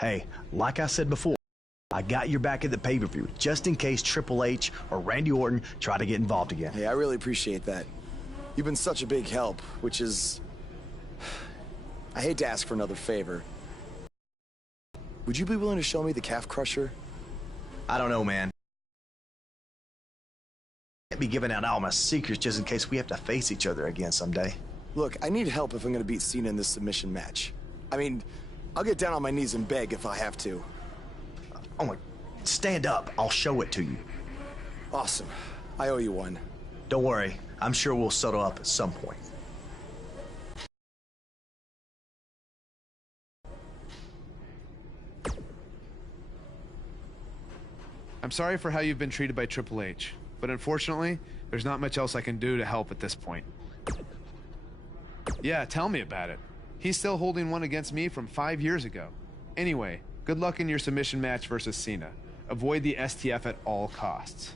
Hey, like I said before, I got your back at the pay-per-view, just in case Triple H or Randy Orton try to get involved again. Hey, I really appreciate that. You've been such a big help, which is... I hate to ask for another favor. Would you be willing to show me the calf crusher? I don't know, man. I can't be giving out all my secrets just in case we have to face each other again someday. Look, I need help if I'm gonna beat Cena in this submission match. I mean, I'll get down on my knees and beg if I have to. Oh my, stand up. I'll show it to you. Awesome. I owe you one. Don't worry. I'm sure we'll settle up at some point. I'm sorry for how you've been treated by Triple H, but unfortunately, there's not much else I can do to help at this point. Yeah, tell me about it. He's still holding one against me from 5 years ago. Anyway, good luck in your submission match versus Cena. Avoid the STF at all costs.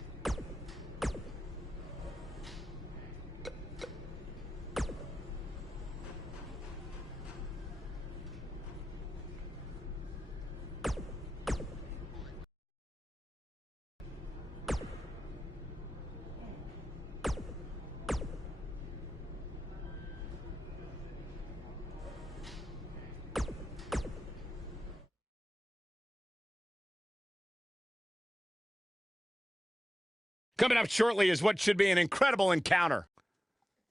Coming up shortly is what should be an incredible encounter.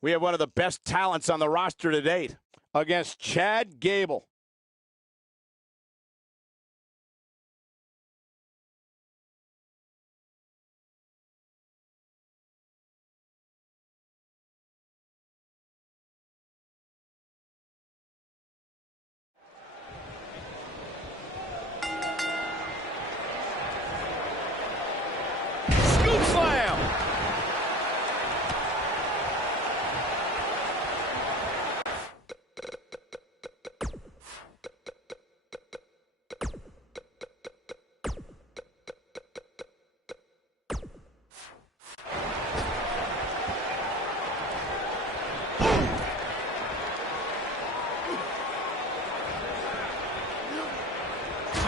We have one of the best talents on the roster to date against Chad Gable.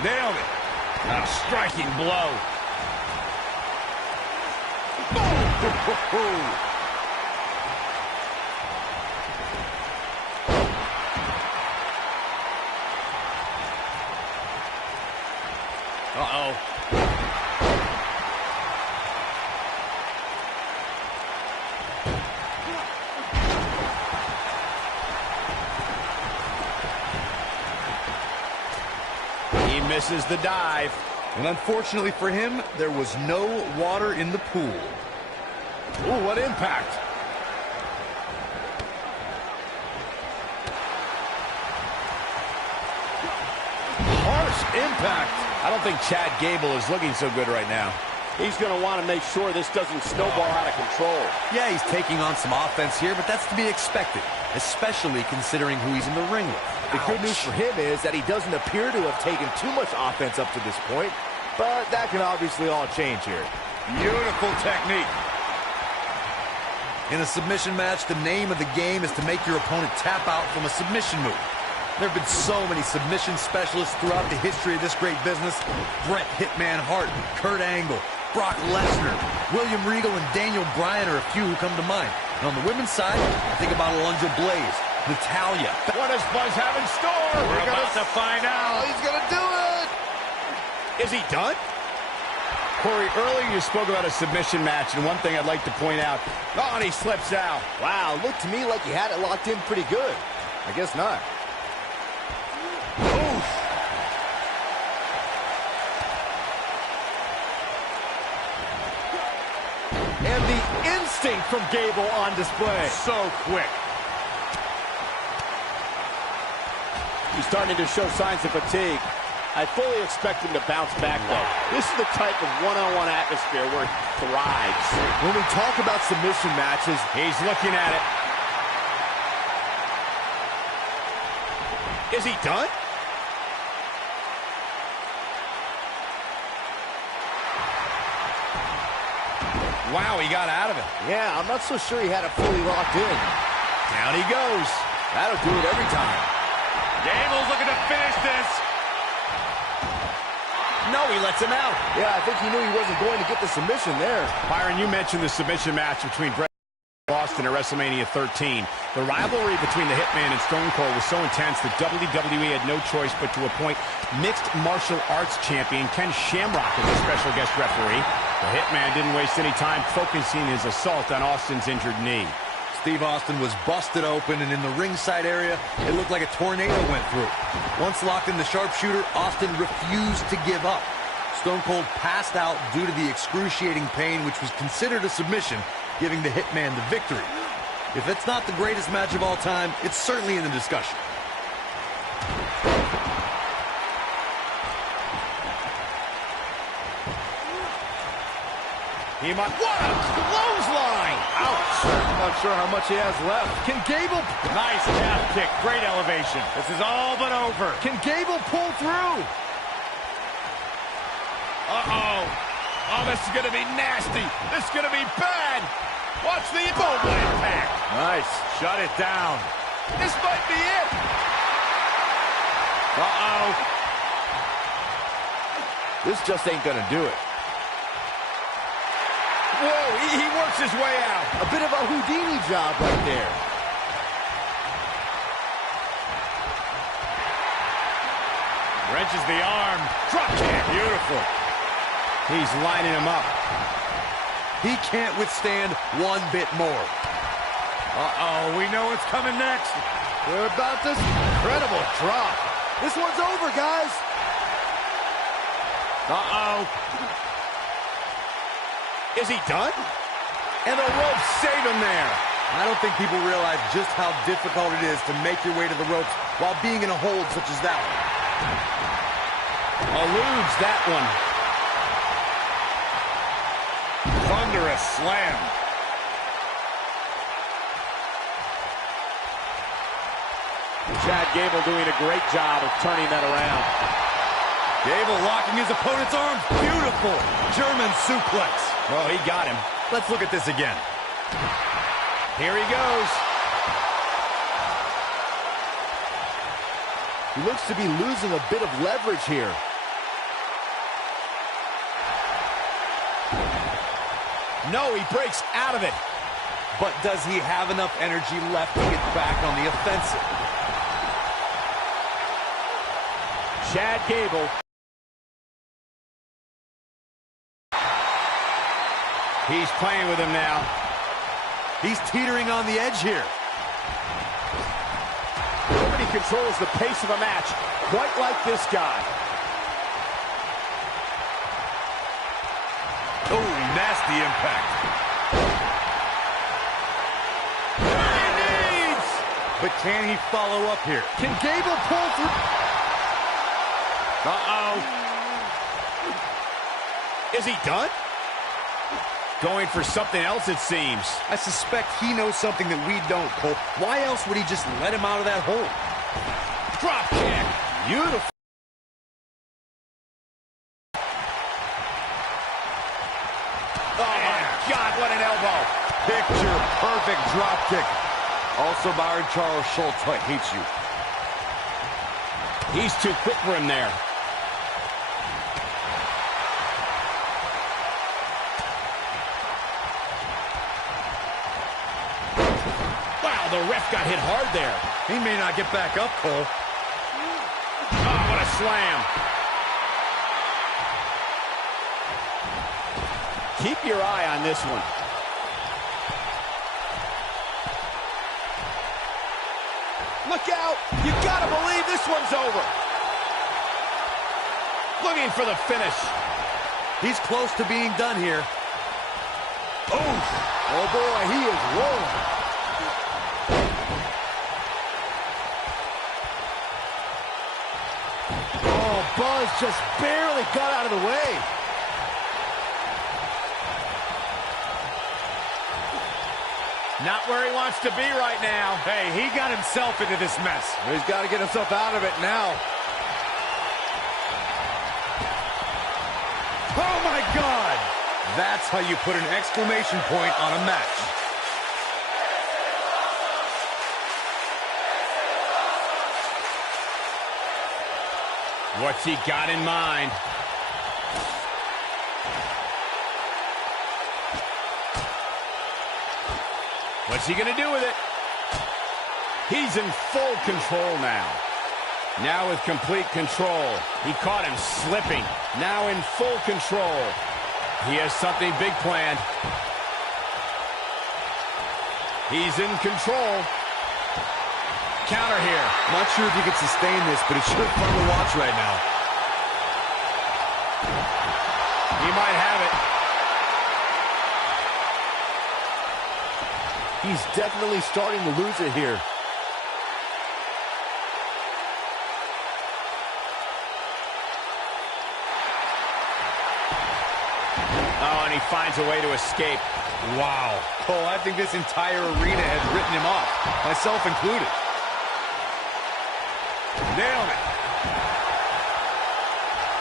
Nailed it. A striking blow. Uh-oh. He misses the dive. And unfortunately for him, there was no water in the pool. Ooh, what impact. Harsh impact. I don't think Chad Gable is looking so good right now. He's going to want to make sure this doesn't snowball out of control. Yeah, he's taking on some offense here, but that's to be expected, especially considering who he's in the ring with. The good news for him is that he doesn't appear to have taken too much offense up to this point, but that can obviously all change here. Beautiful technique. In a submission match, the name of the game is to make your opponent tap out from a submission move. There have been so many submission specialists throughout the history of this great business. Bret Hitman Hart, Kurt Angle, Brock Lesnar, William Regal, and Daniel Bryan are a few who come to mind. And on the women's side, I think about Alundra Blaze, Natalya. What does Buzz have in store? We're about to find out. Oh, he's going to do it! Is he done? Corey, earlier you spoke about a submission match, and one thing I'd like to point out. Oh, and he slips out. Wow, looked to me like he had it locked in pretty good. I guess not. Oof. And the instinct from Gable on display. So quick. He's starting to show signs of fatigue. I fully expect him to bounce back, though. This is the type of one-on-one atmosphere where he thrives. When we talk about submission matches, He's looking at it. Is he done? Wow, he got out of it. yeah, I'm not so sure he had it fully locked in. Down he goes. That'll do it every time. Gable's looking to finish this. he lets him out. Yeah, I think he knew he wasn't going to get the submission there. Byron, you mentioned the submission match between Bret and Austin at WrestleMania 13. The rivalry between the Hitman and Stone Cold was so intense that WWE had no choice but to appoint mixed martial arts champion Ken Shamrock as a special guest referee. The Hitman didn't waste any time focusing his assault on Austin's injured knee. Steve Austin was busted open, and in the ringside area, it looked like a tornado went through. Once locked in the sharpshooter, Austin refused to give up. Stone Cold passed out due to the excruciating pain, which was considered a submission, giving the Hitman the victory. If it's not the greatest match of all time, it's certainly in the discussion. What a clothesline! Ouch! Not sure how much he has left. Can Gable... Nice calf kick. Great elevation. This is all but over. Can Gable pull through? Uh-oh. Oh, this is going to be nasty. This is going to be bad. Watch the boom impact. Nice. Shut it down. This might be it. Uh-oh. This just ain't going to do it. Whoa, he works his way out. A bit of a Houdini job right there. Wrenches the arm. Drop kick. Beautiful. He's lining him up. He can't withstand one bit more. Uh-oh, we know what's coming next. We're about this incredible drop. This one's over, guys. Uh-oh. Is he done? And the ropes save him there. I don't think people realize just how difficult it is to make your way to the ropes while being in a hold such as that one. Eludes that one. Thunderous slam. Chad Gable doing a great job of turning that around. Gable locking his opponent's arms. Beautiful German suplex. Well, he got him. Let's look at this again. Here he goes. He looks to be losing a bit of leverage here. No, he breaks out of it. But does he have enough energy left to get back on the offensive? Chad Gable. He's playing with him now. He's teetering on the edge here. Nobody controls the pace of a match quite like this guy. Oh, nasty impact. He needs! But can he follow up here? Can Gable pull through? Uh-oh. Is he done? Going for something else, it seems. I suspect he knows something that we don't, Cole. Why else would he just let him out of that hole? Drop kick. Beautiful. Oh, my God, what an elbow. Picture perfect drop kick. Also, Byron, Charles Schultz hates you. He's too quick for him there. Wow, the ref got hit hard there. He may not get back up, Cole. Oh, what a slam. Keep your eye on this one. Look out! You gotta believe this one's over. Looking for the finish. He's close to being done here. Oh boy, he is rolling. Oh, Buzz just barely got out of the way. Not where he wants to be right now. Hey, he got himself into this mess. He's got to get himself out of it now. Oh, my God! That's how you put an exclamation point on a match. What's he got in mind? What's he going to do with it? He's in full control now. Now with complete control. He caught him slipping. Now in full control. He has something big planned. He's in control. Counter here. I'm not sure if he could sustain this, but it's sure fun to watch right now. He might have it. He's definitely starting to lose it here. Oh, and he finds a way to escape. Wow. Cole, I think this entire arena has written him off, myself included. Nailed it.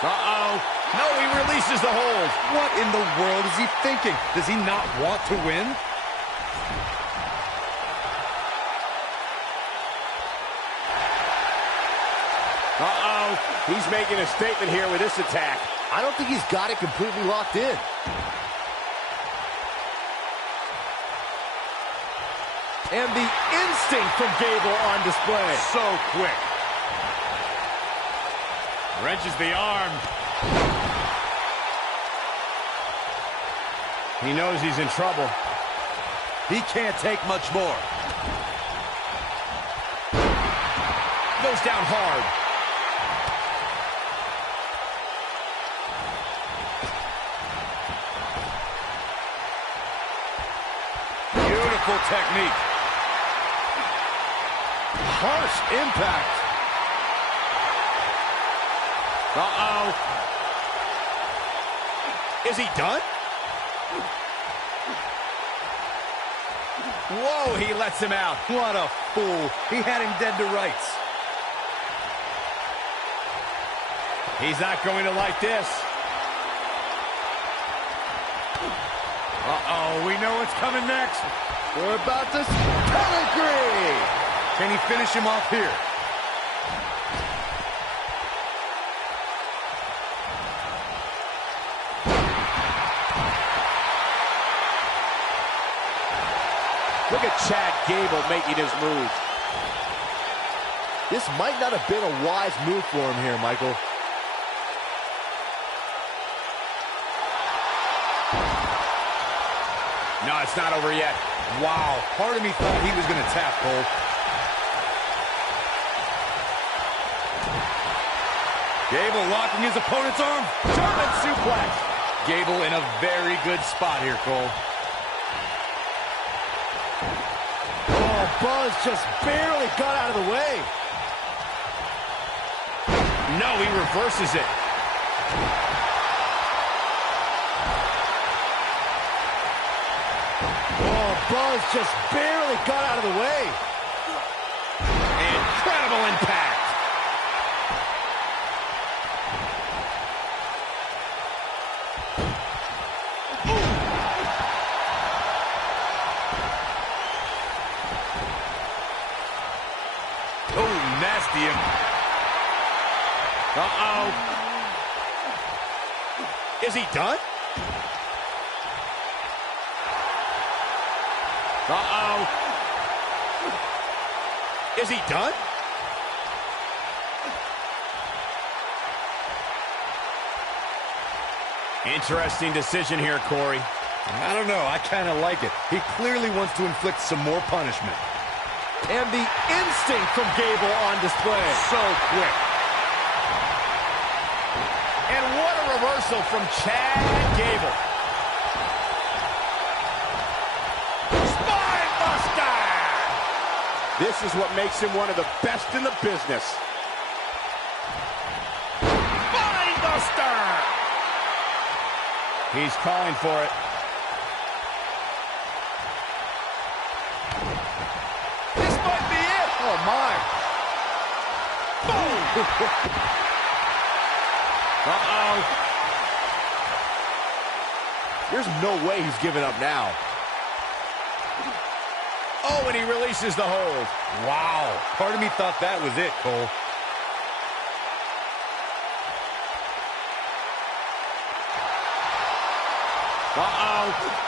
Uh-oh. No, he releases the hold. What in the world is he thinking? Does he not want to win? Uh-oh. He's making a statement here with this attack. I don't think he's got it completely locked in. And the instinct from Gable on display. So quick. Wrenches the arm. He knows he's in trouble. He can't take much more. Goes down hard. Beautiful technique. Harsh impact. Uh-oh. Is he done? Whoa, he lets him out. What a fool. He had him dead to rights. He's not going to like this. Uh-oh, we know what's coming next. We're about to pedigree. Can he finish him off here? Look at Chad Gable making his move. This might not have been a wise move for him here, Michael. No, it's not over yet. Wow, part of me thought he was going to tap, Cole. Gable locking his opponent's arm. German suplex. Gable in a very good spot here, Cole. Oh, Buzz just barely got out of the way. No, he reverses it. Oh, Buzz just barely got out of the way. Incredible impact. Oh, nasty. Uh-oh. Is he done? Uh-oh. Is he done? Interesting decision here, Corey. I don't know. I kind of like it. He clearly wants to inflict some more punishment. And the instinct from Gable on display. So quick. And what a reversal from Chad Gable. Spine buster! This is what makes him one of the best in the business. Spine buster! He's calling for it. This might be it. Oh, my. Uh-oh. There's no way he's giving up now. Oh, and he releases the hold. Wow. Part of me thought that was it, Cole. Uh-oh.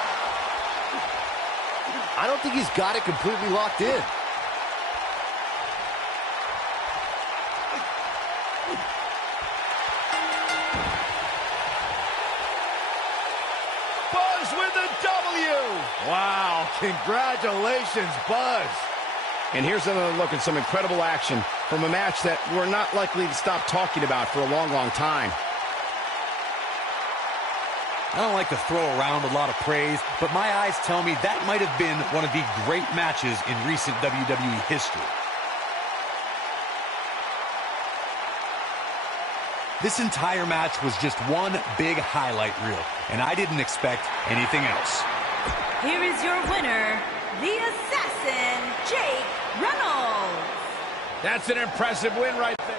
I don't think he's got it completely locked in. Buzz with a W! Wow, congratulations, Buzz. And here's another look at some incredible action from a match that we're not likely to stop talking about for a long, long time. I don't like to throw around a lot of praise, but my eyes tell me that might have been one of the great matches in recent WWE history. This entire match was just one big highlight reel, and I didn't expect anything else. Here is your winner, the Assassin, Jake Reynolds. That's an impressive win right there.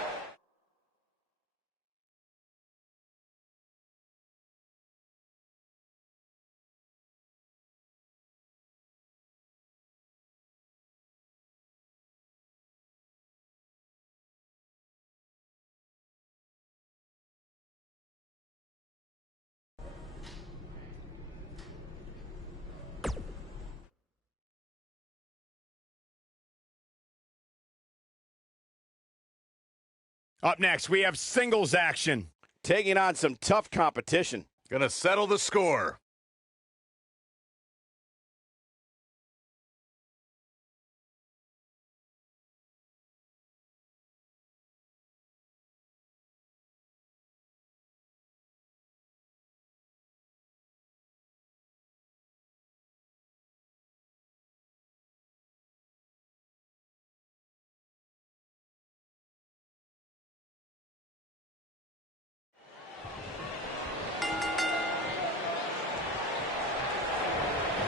Up next, we have singles action, taking on some tough competition. Gonna settle the score.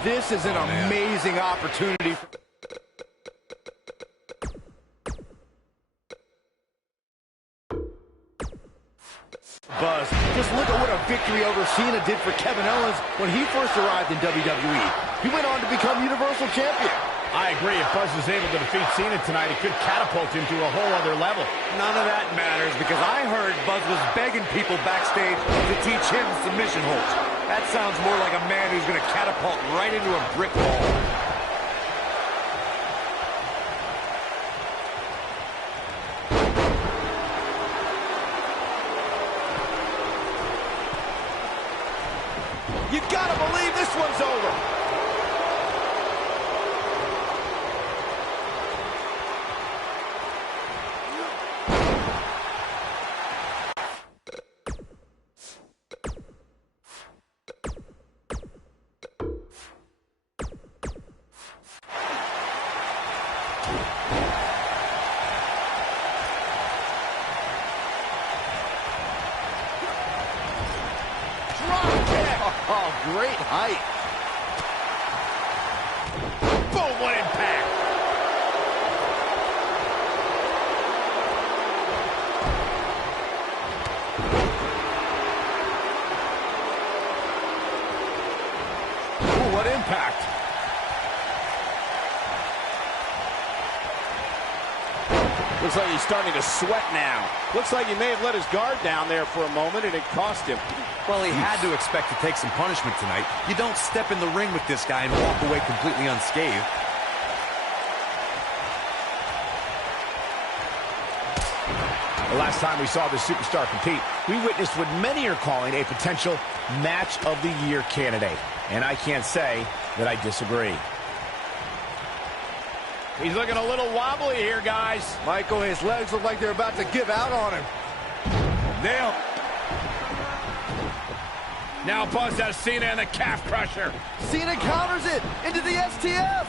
This is an amazing opportunity. Buzz, just look at what a victory over Cena did for Kevin Owens when he first arrived in WWE. He went on to become Universal Champion. I agree. If Buzz is able to defeat Cena tonight, it could catapult him to a whole other level. None of that matters because I heard Buzz was begging people backstage to teach him submission holds. That sounds more like a man who's going to catapult right into a brick wall. You gotta believe this one's over. Oh, great height. Boom, what impact. Ooh, what impact. Looks like he's starting to sweat now. Looks like he may have let his guard down there for a moment, and it cost him. Well, he had to expect to take some punishment tonight. You don't step in the ring with this guy and walk away completely unscathed. The last time we saw this superstar compete, we witnessed what many are calling a potential match of the year candidate. And I can't say that I disagree. He's looking a little wobbly here, guys. Michael, his legs look like they're about to give out on him. Nail. Now Buzz has Cena and the calf crusher. Cena counters it into the STF.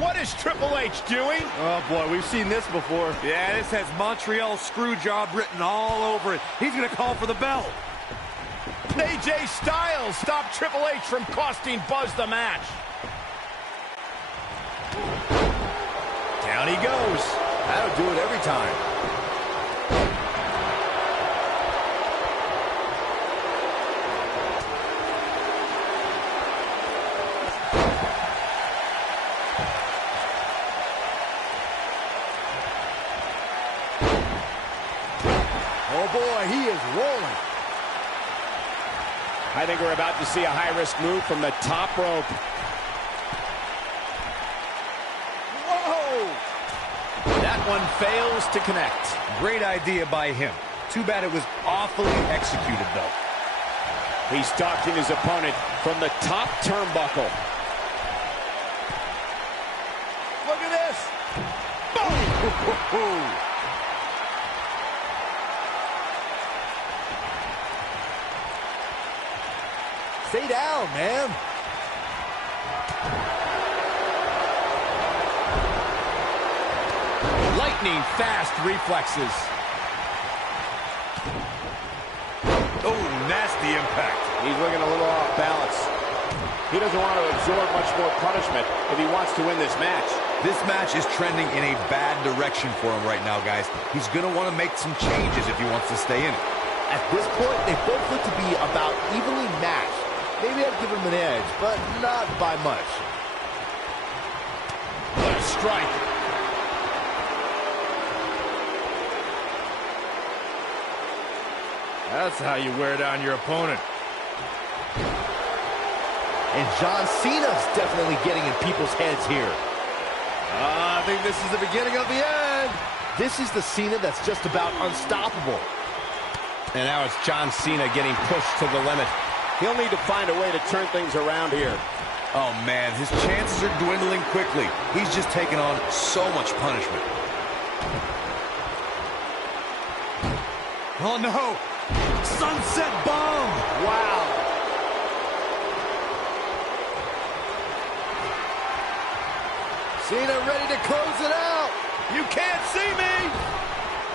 What is Triple H doing? Oh, boy, we've seen this before. Yeah, this has Montreal screw job written all over it. He's going to call for the bell. AJ Styles stopped Triple H from costing Buzz the match. Down he goes. That'll do it every time. Oh, boy, he is rolling. I think we're about to see a high-risk move from the top rope. Whoa! That one fails to connect. Great idea by him. Too bad it was awfully executed, though. He's stalking his opponent from the top turnbuckle. Look at this! Boom! Stay down, man. Lightning fast reflexes. Oh, nasty impact. He's looking a little off balance. He doesn't want to absorb much more punishment if he wants to win this match. This match is trending in a bad direction for him right now, guys. He's going to want to make some changes if he wants to stay in it. At this point, they both look to be about evenly matched. Maybe I'd give him an edge, but not by much. What a strike. That's how you wear down your opponent. And John Cena's definitely getting in people's heads here. I think this is the beginning of the end. This is the Cena that's just about unstoppable. And now it's John Cena getting pushed to the limit. He'll need to find a way to turn things around here. Oh, man, his chances are dwindling quickly. He's just taken on so much punishment. Oh, no. Sunset bomb. Wow. Cena ready to close it out. You can't see me.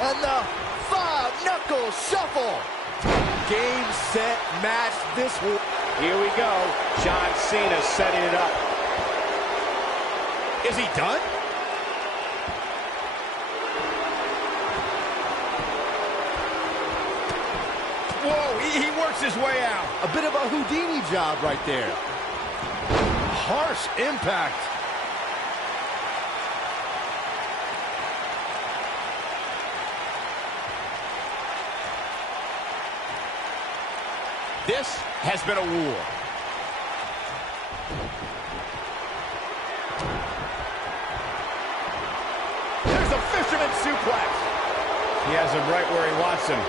And the five-knuckle shuffle. Game, set, match. This will... Here we go. John Cena setting it up. Is he done? Whoa, he works his way out. A bit of a Houdini job right there. Harsh impact. This has been a war. There's a fisherman suplex. He has him right where he wants him.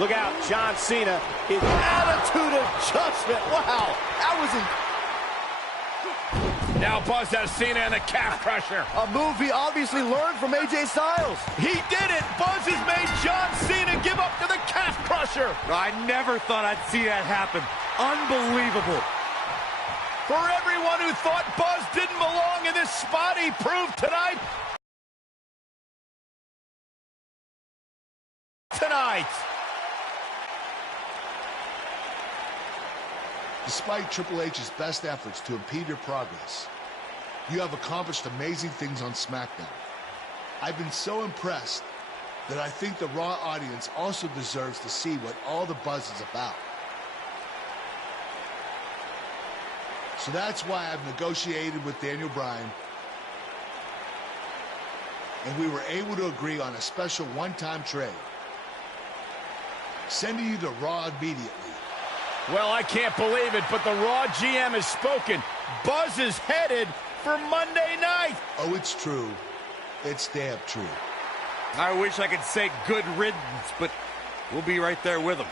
Look out, John Cena is... Attitude adjustment. Wow, that was Now Buzz has Cena in the calf crusher. a move he obviously learned from AJ Styles. He did it. Buzz has made John Cena give up to the calf crusher. I never thought I'd see that happen. Unbelievable. For everyone who thought Buzz didn't belong in this spot, he proved tonight. Despite Triple H's best efforts to impede your progress, you have accomplished amazing things on SmackDown. I've been so impressed that I think the Raw audience also deserves to see what all the buzz is about. So that's why I've negotiated with Daniel Bryan, and we were able to agree on a special one-time trade, sending you to Raw immediately. Well, I can't believe it, but the Raw GM has spoken. Buzz is headed for Monday night. Oh, it's true. It's damn true. I wish I could say good riddance, but we'll be right there with him.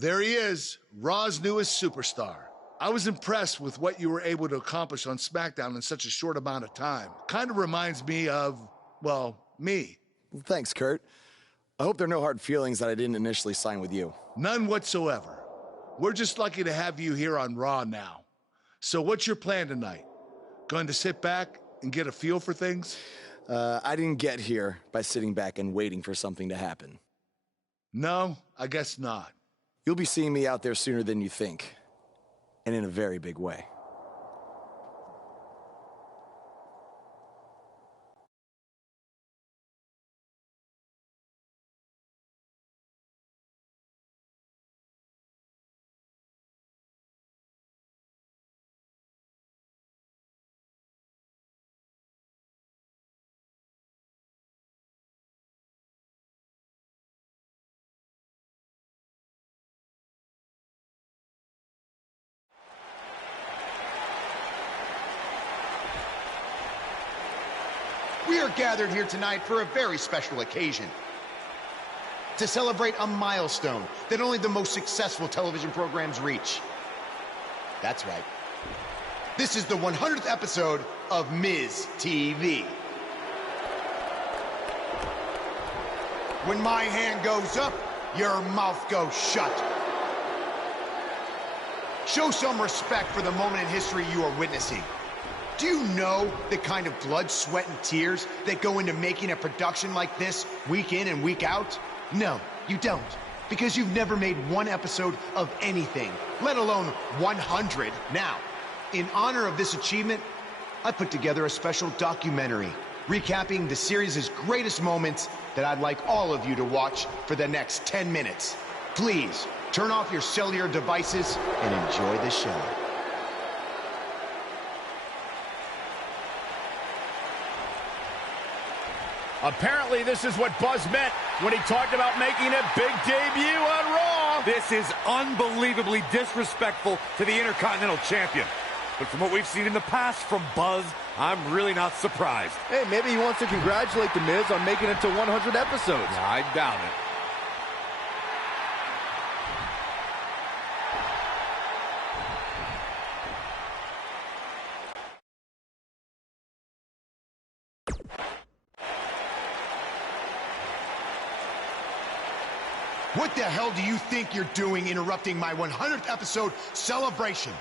There he is, Raw's newest superstar. I was impressed with what you were able to accomplish on SmackDown in such a short amount of time. Kind of reminds me of, well, me. Well, thanks, Kurt. I hope there are no hard feelings that I didn't initially sign with you. None whatsoever. We're just lucky to have you here on Raw now. So what's your plan tonight? Going to sit back and get a feel for things? I didn't get here by sitting back and waiting for something to happen. No, I guess not. You'll be seeing me out there sooner than you think. And in a very big way. We are gathered here tonight for a very special occasion. To celebrate a milestone that only the most successful television programs reach. That's right. This is the 100th episode of Miz TV. When my hand goes up, your mouth goes shut. Show some respect for the moment in history you are witnessing. Do you know the kind of blood, sweat, and tears that go into making a production like this week in and week out? No, you don't. Because you've never made one episode of anything, let alone 100. Now, in honor of this achievement, I put together a special documentary recapping the series' greatest moments that I'd like all of you to watch for the next 10 minutes. Please, turn off your cellular devices and enjoy the show. Apparently, this is what Buzz meant when he talked about making a big debut on Raw. This is unbelievably disrespectful to the Intercontinental Champion. But from what we've seen in the past from Buzz, I'm really not surprised. Hey, maybe he wants to congratulate The Miz on making it to 100 episodes. I doubt it. What the hell do you think you're doing interrupting my 100th episode celebration?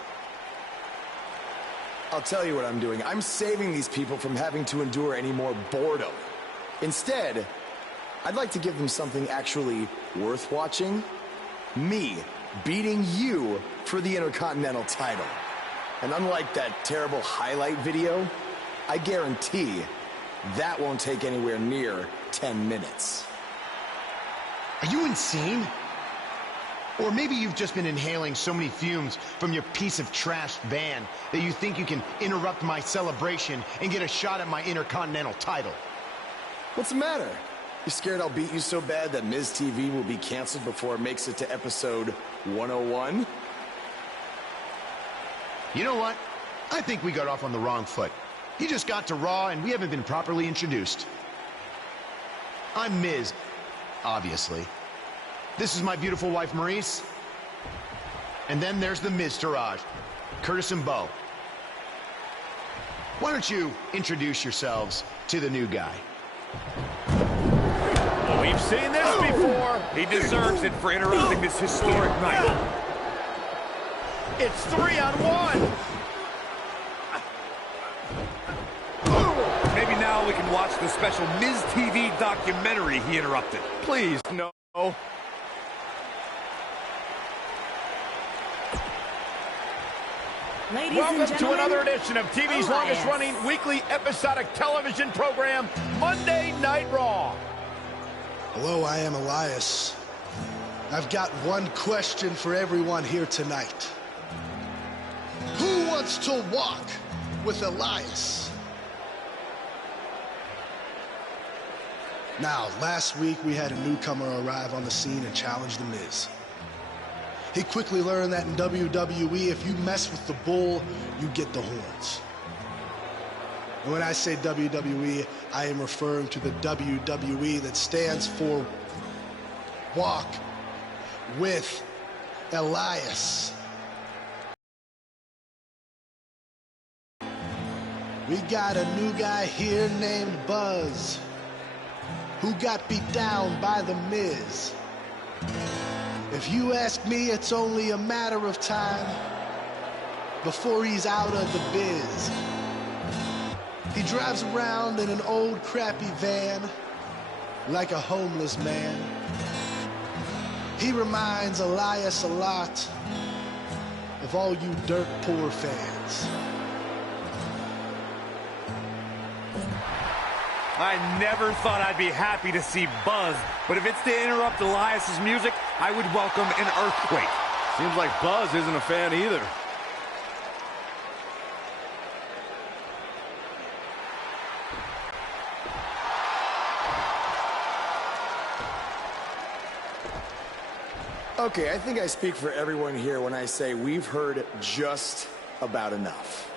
I'll tell you what I'm doing. I'm saving these people from having to endure any more boredom. Instead, I'd like to give them something actually worth watching. Me beating you for the Intercontinental title. And unlike that terrible highlight video, I guarantee that won't take anywhere near 10 minutes. Are you insane? Or maybe you've just been inhaling so many fumes from your piece of trash van that you think you can interrupt my celebration and get a shot at my Intercontinental title. What's the matter? You scared I'll beat you so bad that Miz TV will be canceled before it makes it to episode 101? You know what? I think we got off on the wrong foot. You just got to Raw and we haven't been properly introduced. I'm Miz, obviously. This is my beautiful wife, Maurice. And then there's the Miztourage, Curtis and Bo. Why don't you introduce yourselves to the new guy? We've seen this before. He deserves it for interrupting this historic night. It's 3-on-1. Maybe now we can watch the special Miz TV documentary he interrupted. Please, no. Ladies Welcome and to gentlemen, another edition of TV's Elias. longest-running weekly episodic television program, Monday Night Raw. Hello, I am Elias. I've got one question for everyone here tonight. Who wants to walk with Elias? Now, last week we had a newcomer arrive on the scene and challenge The Miz. He quickly learned that in WWE, if you mess with the bull, you get the horns. And when I say WWE, I am referring to the WWE that stands for Walk with Elias. We got a new guy here named Buzz, who got beat down by The Miz. If you ask me, it's only a matter of time before he's out of the biz. He drives around in an old crappy van like a homeless man. He reminds Elias a lot of all you dirt poor fans. I never thought I'd be happy to see Buzz, but if it's to interrupt Elias's music, I would welcome an earthquake. Seems like Buzz isn't a fan either. Okay, I think I speak for everyone here when I say we've heard just about enough.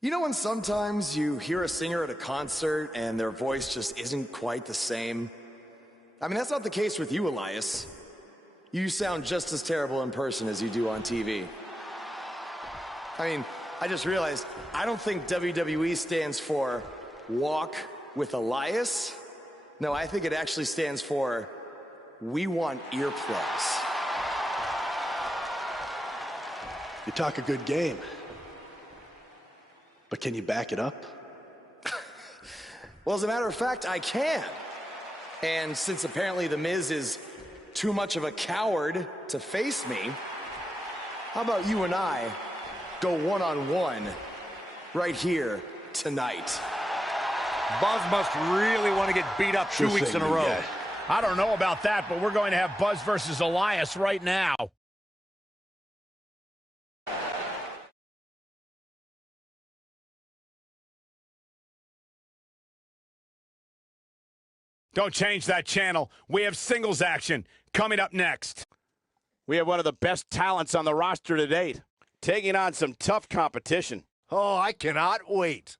You know when sometimes you hear a singer at a concert and their voice just isn't quite the same? I mean, that's not the case with you, Elias. You sound just as terrible in person as you do on TV. I mean, I just realized I don't think WWE stands for Walk with Elias. No, I think it actually stands for We Want Earplugs. You talk a good game, but can you back it up? Well, as a matter of fact, I can. And since apparently The Miz is too much of a coward to face me, how about you and I go one-on-one right here tonight? Buzz must really want to get beat up 2 weeks in a row. I don't know about that, but we're going to have Buzz versus Elias right now. Don't change that channel. We have singles action coming up next. We have one of the best talents on the roster to date, taking on some tough competition. Oh, I cannot wait.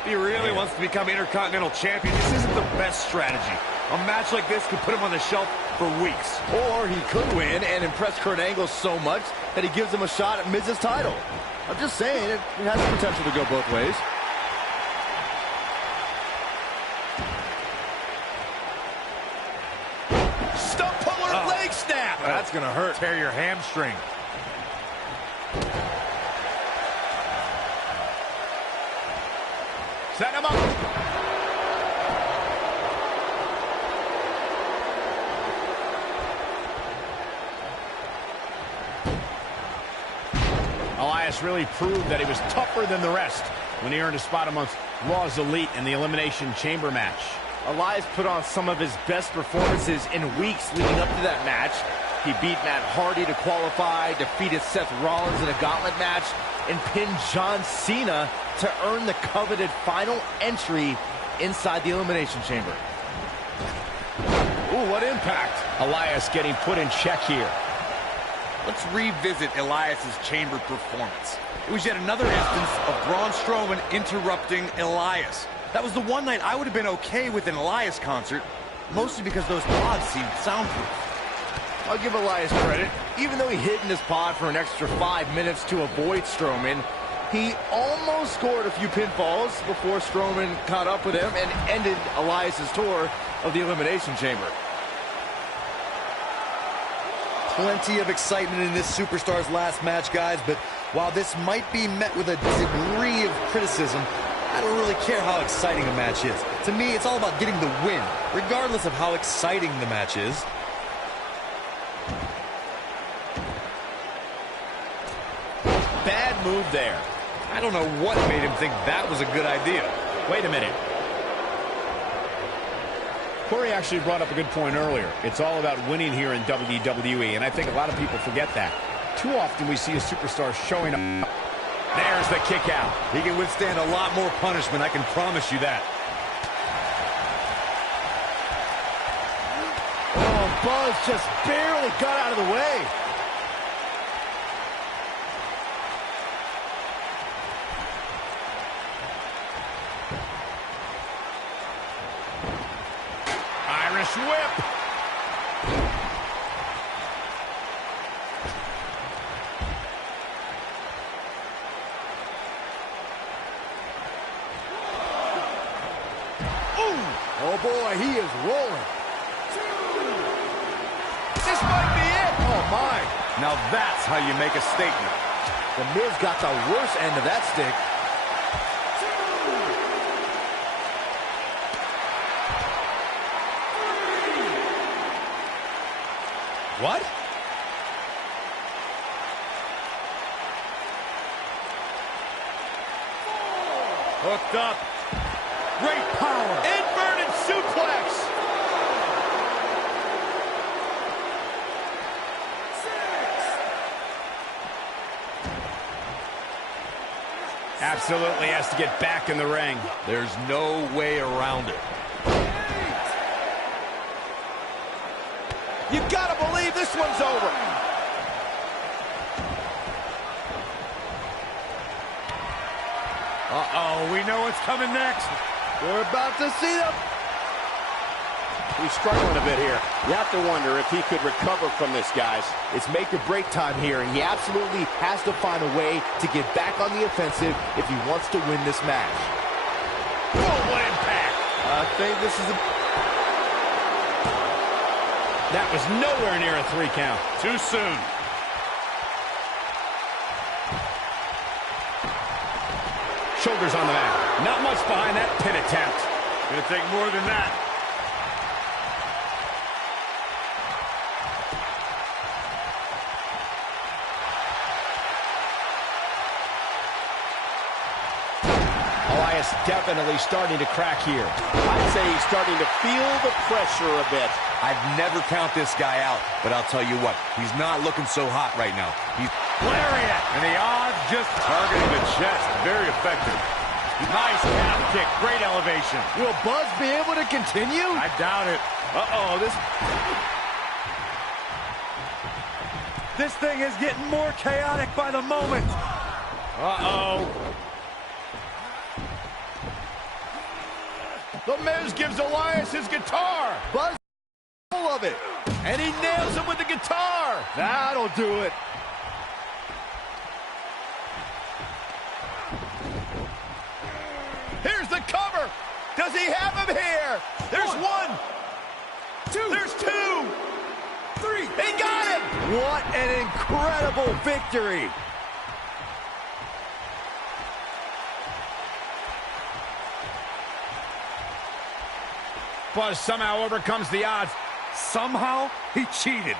If he really wants to become Intercontinental Champion, this isn't the best strategy. A match like this could put him on the shelf for weeks. Or he could win and impress Kurt Angle so much that he gives him a shot at Miz's title. I'm just saying, it has the potential to go both ways. Stump puller, leg snap. That's going to hurt. Tear your hamstring. Set him up. Elias really proved that he was tougher than the rest when he earned a spot amongst Raw's Elite in the Elimination Chamber match. Elias put on some of his best performances in weeks leading up to that match. He beat Matt Hardy to qualify, defeated Seth Rollins in a gauntlet match, and pinned John Cena to earn the coveted final entry inside the Elimination Chamber. Ooh, what impact. Elias getting put in check here. Let's revisit Elias's chamber performance. It was yet another instance of Braun Strowman interrupting Elias. That was the one night I would have been okay with an Elias concert, mostly because those pods seemed soundproof. I'll give Elias credit. Even though he hid in his pod for an extra 5 minutes to avoid Strowman, he almost scored a few pinfalls before Strowman caught up with him and ended Elias's tour of the Elimination Chamber. Plenty of excitement in this superstar's last match, guys, but while this might be met with a degree of criticism, I don't really care how exciting a match is. To me, it's all about getting the win, regardless of how exciting the match is. Bad move there. I don't know what made him think that was a good idea. Wait a minute. Corey actually brought up a good point earlier. It's all about winning here in WWE, and I think a lot of people forget that. too often we see a superstar showing up. There's the kick out. He can withstand a lot more punishment, I can promise you that. Oh, Buzz just barely got out of the way. Irish whip. Oh boy, he is rolling. This might be it. Oh my. Now that's how you make a statement. The Miz got the worst end of that stick. What? Hooked up. Great power. Inverted suplex. Absolutely has to get back in the ring. There's no way around it. You gotta believe this one's over. Uh-oh, we know what's coming next. We're about to see them. He's struggling a bit here. You have to wonder if he could recover from this, guys. It's make or break time here, and he absolutely has to find a way to get back on the offensive if he wants to win this match. Oh, what impact! I think this is That was nowhere near a 3 count. Too soon. Shoulders on the mat. Not much behind that pin attempt. Gonna take more than that. Elias definitely starting to crack here. I'd say he's starting to feel the pressure a bit. I'd never count this guy out, but I'll tell you what, he's not looking so hot right now. He's lariat, and the odds just targeting the chest. Very effective. Nice calf kick, great elevation. Will Buzz be able to continue? I doubt it. Uh-oh, this thing is getting more chaotic by the moment. Uh-oh. The Miz gives Elias his guitar. Buzz full of it. And he nails him with the guitar. That'll do it. Here's the cover. Does he have him here? There's one. Two. There's 2. 3. He got him. What an incredible victory. Buzz somehow overcomes the odds. Somehow, he cheated.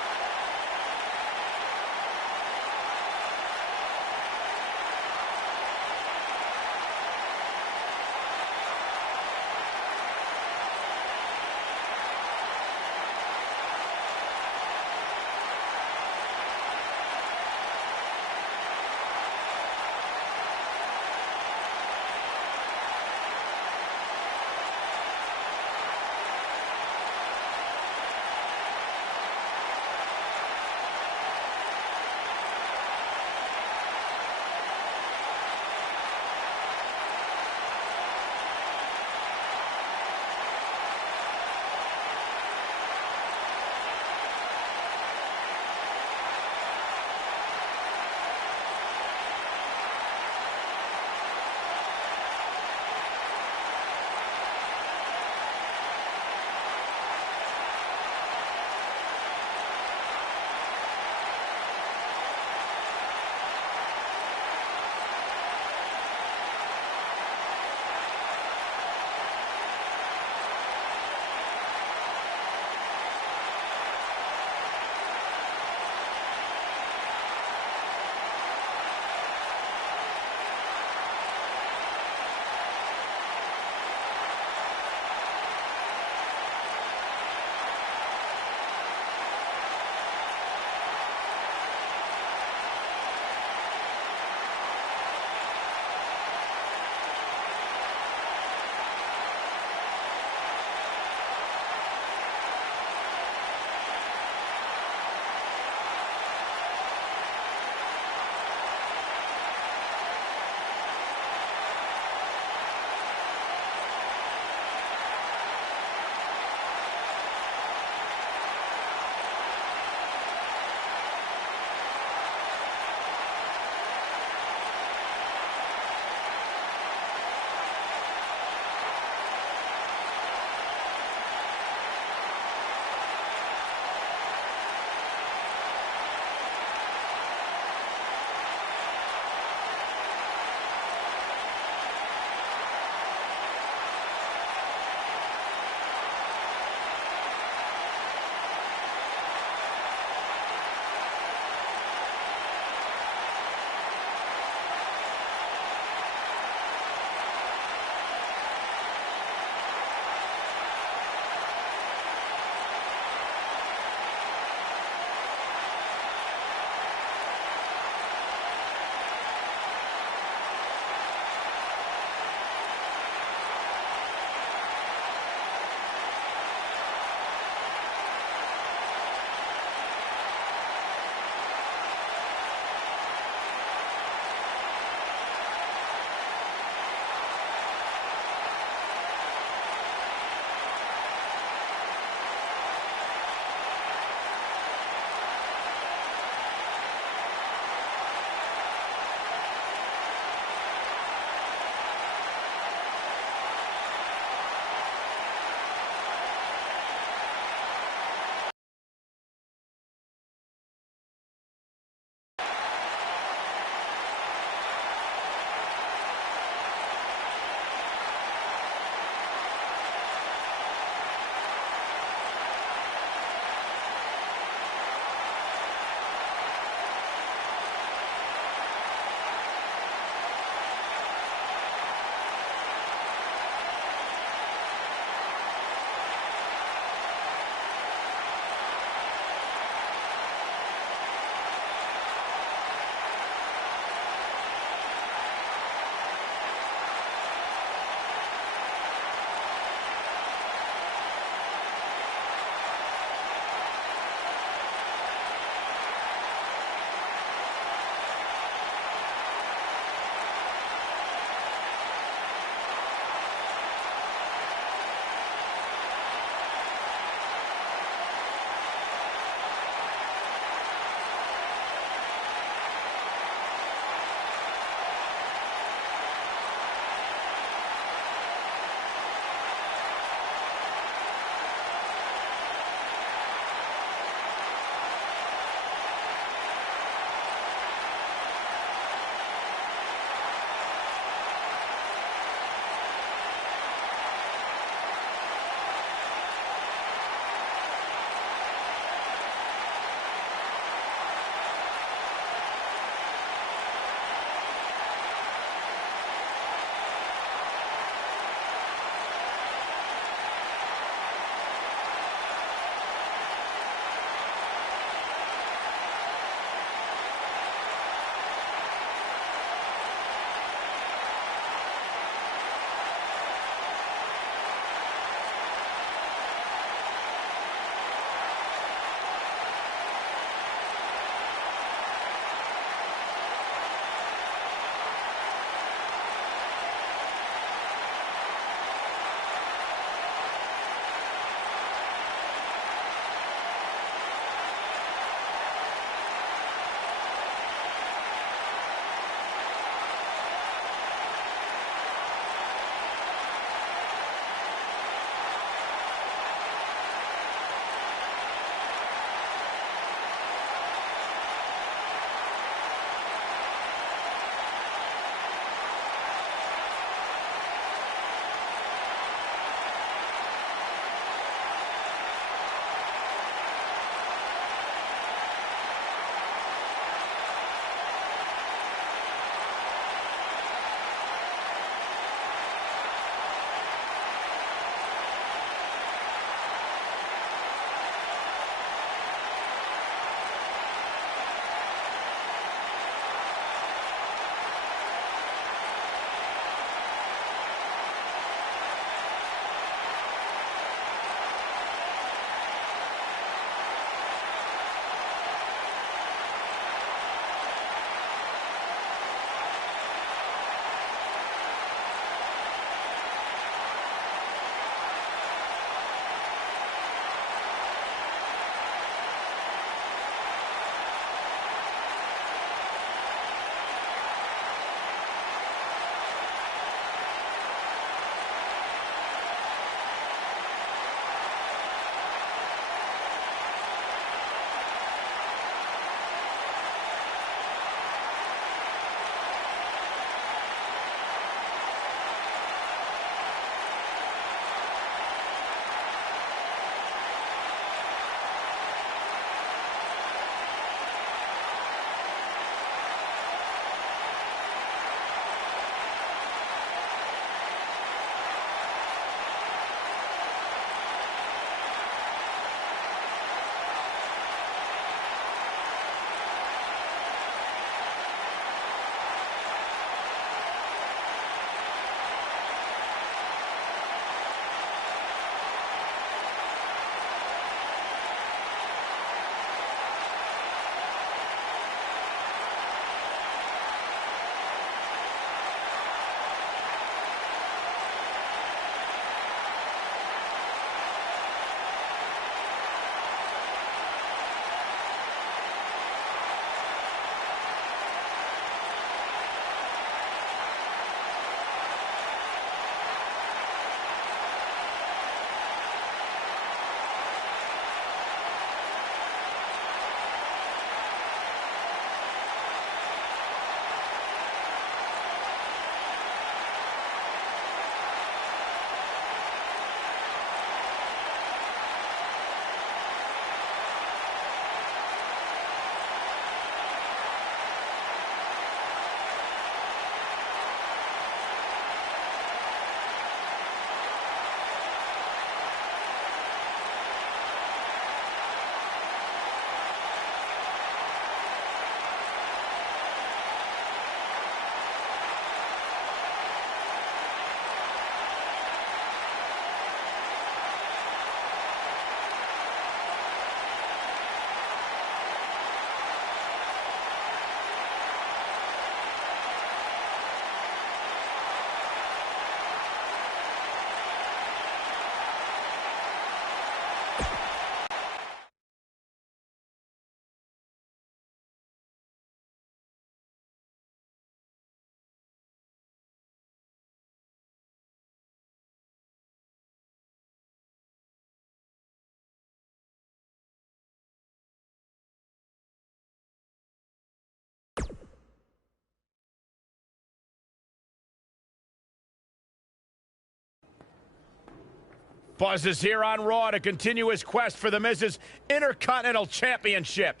Buzz is here on Raw to continue his quest for the Miz's Intercontinental Championship.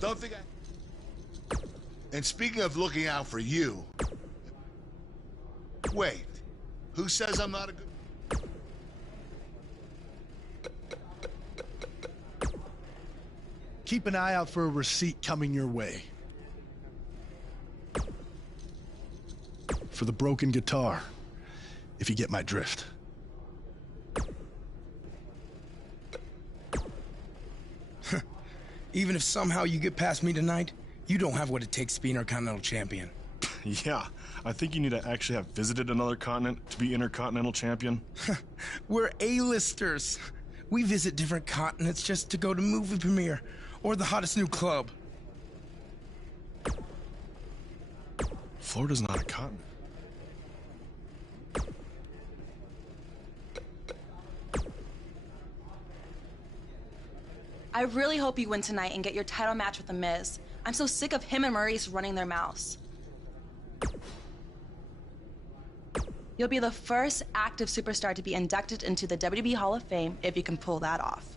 Don't think And speaking of looking out for you, wait, who says I'm not a good... Keep an eye out for a receipt coming your way. For the broken guitar, if you get my drift. Even if somehow you get past me tonight, you don't have what it takes to be Intercontinental Champion. Yeah, I think you need to actually have visited another continent to be Intercontinental Champion. We're A-listers. We visit different continents just to go to movie premiere or the hottest new club. Florida's not a continent. I really hope you win tonight and get your title match with The Miz. I'm so sick of him and Maurice running their mouths. You'll be the first active superstar to be inducted into the WWE Hall of Fame if you can pull that off.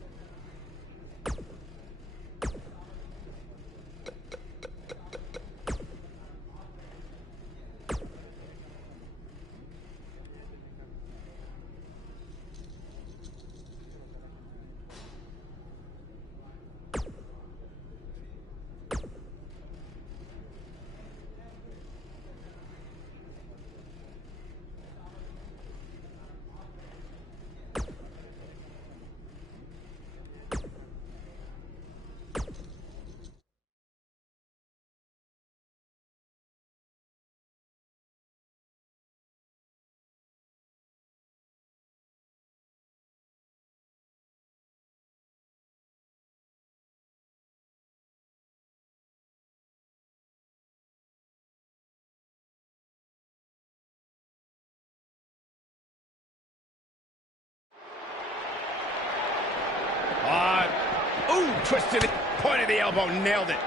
Ooh, twisted it, pointed the elbow, nailed it.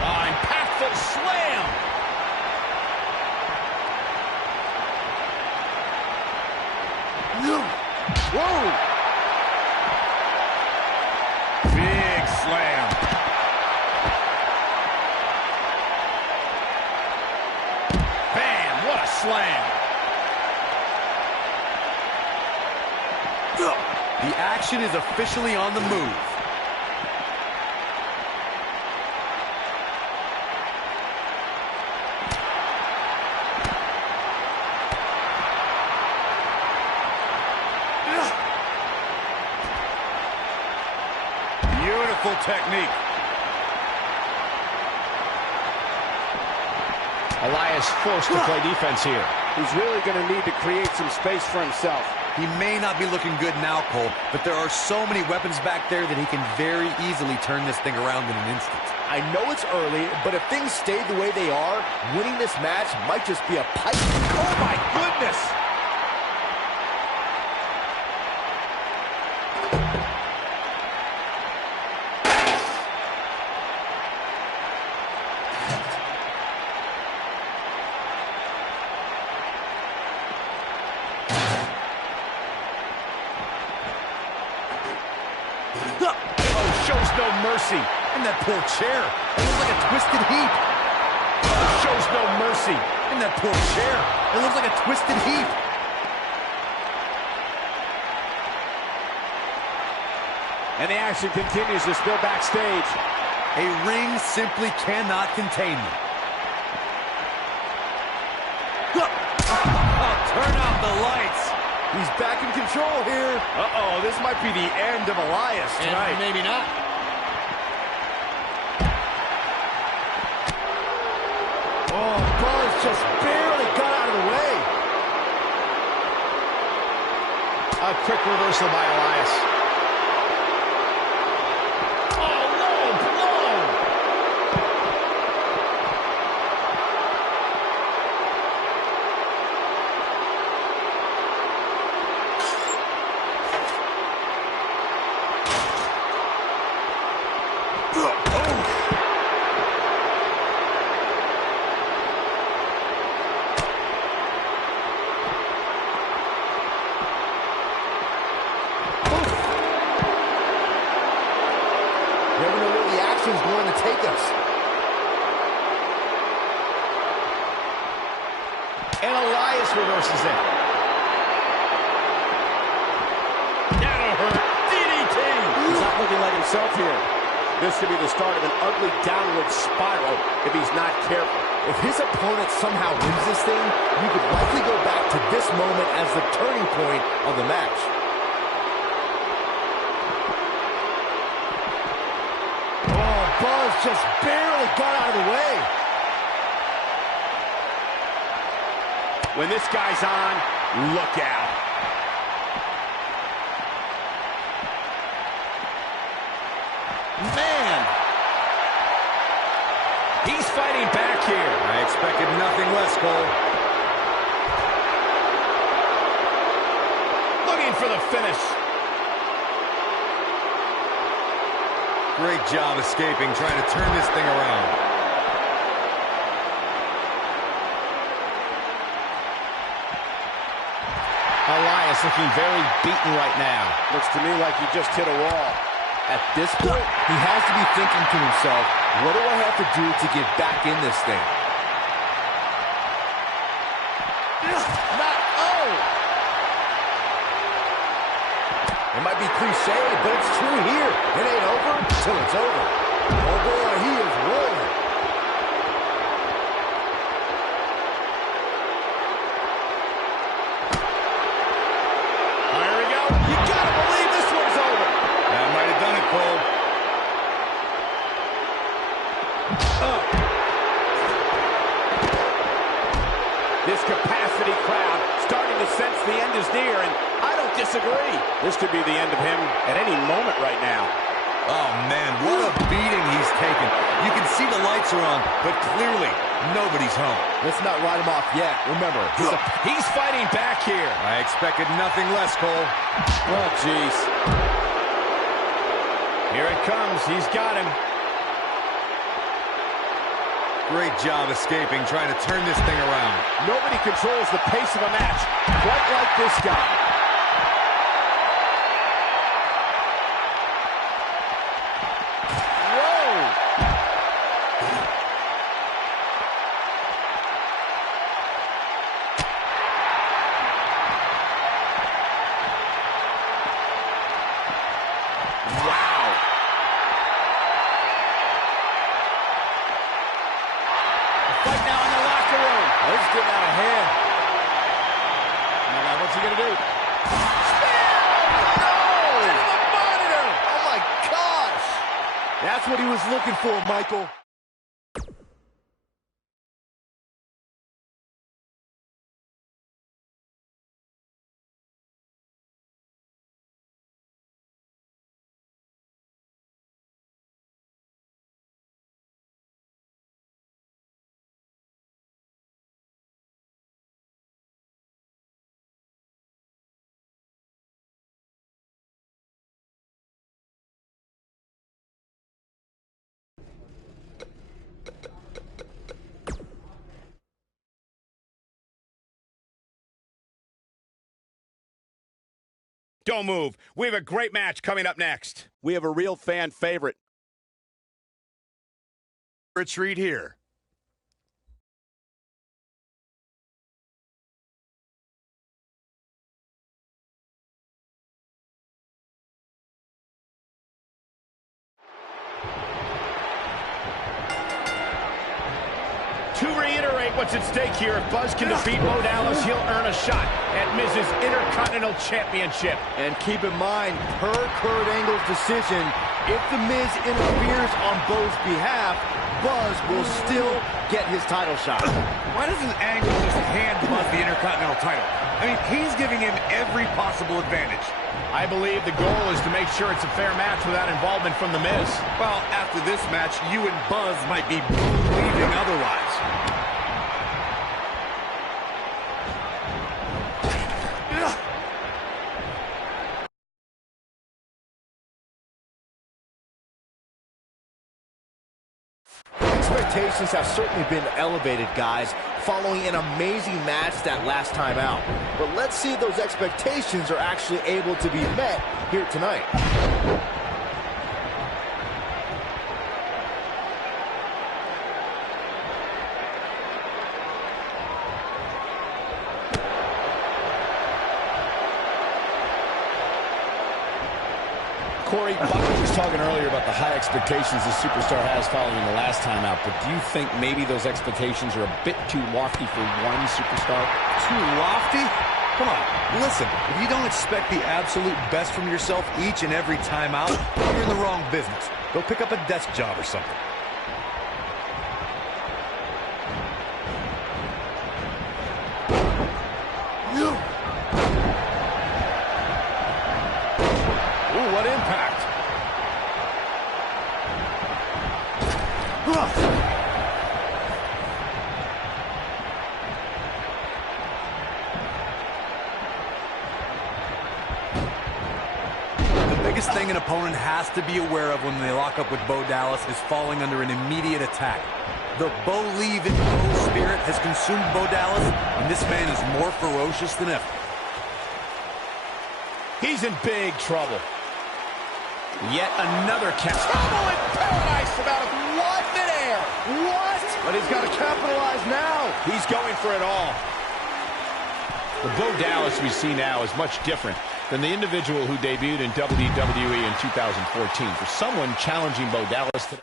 Impactful slam. Whoa. Big slam. Bam, what a slam. The action is officially on the move. Beautiful technique. Elias forced to play defense here. He's really going to need to create some space for himself. He may not be looking good now, Cole, but there are so many weapons back there that he can very easily turn this thing around in an instant. I know it's early, but if things stay the way they are, winning this match might just be a pipe. Oh, my goodness! Shows no mercy. And that poor chair. It looks like a twisted heap. Shows no mercy. And that poor chair. It looks like a twisted heap. And the action continues to spill backstage. A ring simply cannot contain them. Turn out the lights. He's back in control here. Uh-oh, this might be the end of Elias tonight. And maybe not. Oh, Buzz just barely got out of the way. A quick reversal by Elias. Oh, low blow. direction's going to take us. And Elias reverses it. That'll hurt. DDT. He's not looking like himself here. This could be the start of an ugly downward spiral if he's not careful. If his opponent somehow wins this thing, you could likely go back to this moment as the turning point of the match. Oh, Buzz just barely got out of the way. When this guy's on, look out. Man! He's fighting back here. I expected nothing less, Cole. Looking for the finish. Great job escaping, trying to turn this thing around. Elias looking very beaten right now. Looks to me like he just hit a wall. At this point, he has to be thinking to himself, what do I have to do to get back in this thing? It might be cliche, but it's true here. It ain't over till it's over. Oh boy, he is rolling. Here we go. You gotta believe this one's over. That might have done it, Cole. This capacity crowd starting to sense the end is near, and I don't disagree. This could be the end of him at any moment right now. Oh, man, what a beating he's taken. You can see the lights are on, but clearly nobody's home. Let's not write him off yet. Remember, he's fighting back here. I expected nothing less, Cole. Oh, jeez. Here it comes. He's got him. Great job escaping, trying to turn this thing around. Nobody controls the pace of a match quite like this guy. Fight now in the locker room. Oh, he's getting out of hand. Now, what's he going to do? No! Into the monitor! Oh, my gosh! That's what he was looking for, Michael. Don't move. We have a great match coming up next. We have a real fan favorite. Retreat here. To reiterate what's at stake here, if Buzz can defeat Bo Dallas, he'll earn a shot at Miz's Intercontinental Championship. And keep in mind, per Kurt Angle's decision, if The Miz interferes on Bo's behalf, Buzz will still get his title shot. Why doesn't Angle just hand Buzz the Intercontinental title? I mean, he's giving him every possible advantage. I believe the goal is to make sure it's a fair match without involvement from The Miz. Well, after this match, you and Buzz might be believing otherwise. Expectations have certainly been elevated, guys, following an amazing match that last time out. But let's see if those expectations are actually able to be met here tonight. Corey, Bucky was talking earlier about the high expectations the superstar has following the last time out, but do you think maybe those expectations are a bit too lofty for one superstar? Too lofty? Come on, listen, if you don't expect the absolute best from yourself each and every time out, you're in the wrong business. Go pick up a desk job or something. Ooh, what impact. The biggest thing an opponent has to be aware of when they lock up with Bo Dallas is falling under an immediate attack. The Bo Leave in Bo spirit has consumed Bo Dallas, and this man is more ferocious than ever. He's in big trouble. Yet another catch. Trouble in paradise about 1 midair. What? But he's got to capitalize now. He's going for it all. The Bo Dallas we see now is much different than the individual who debuted in WWE in 2014. For someone challenging Bo Dallas today.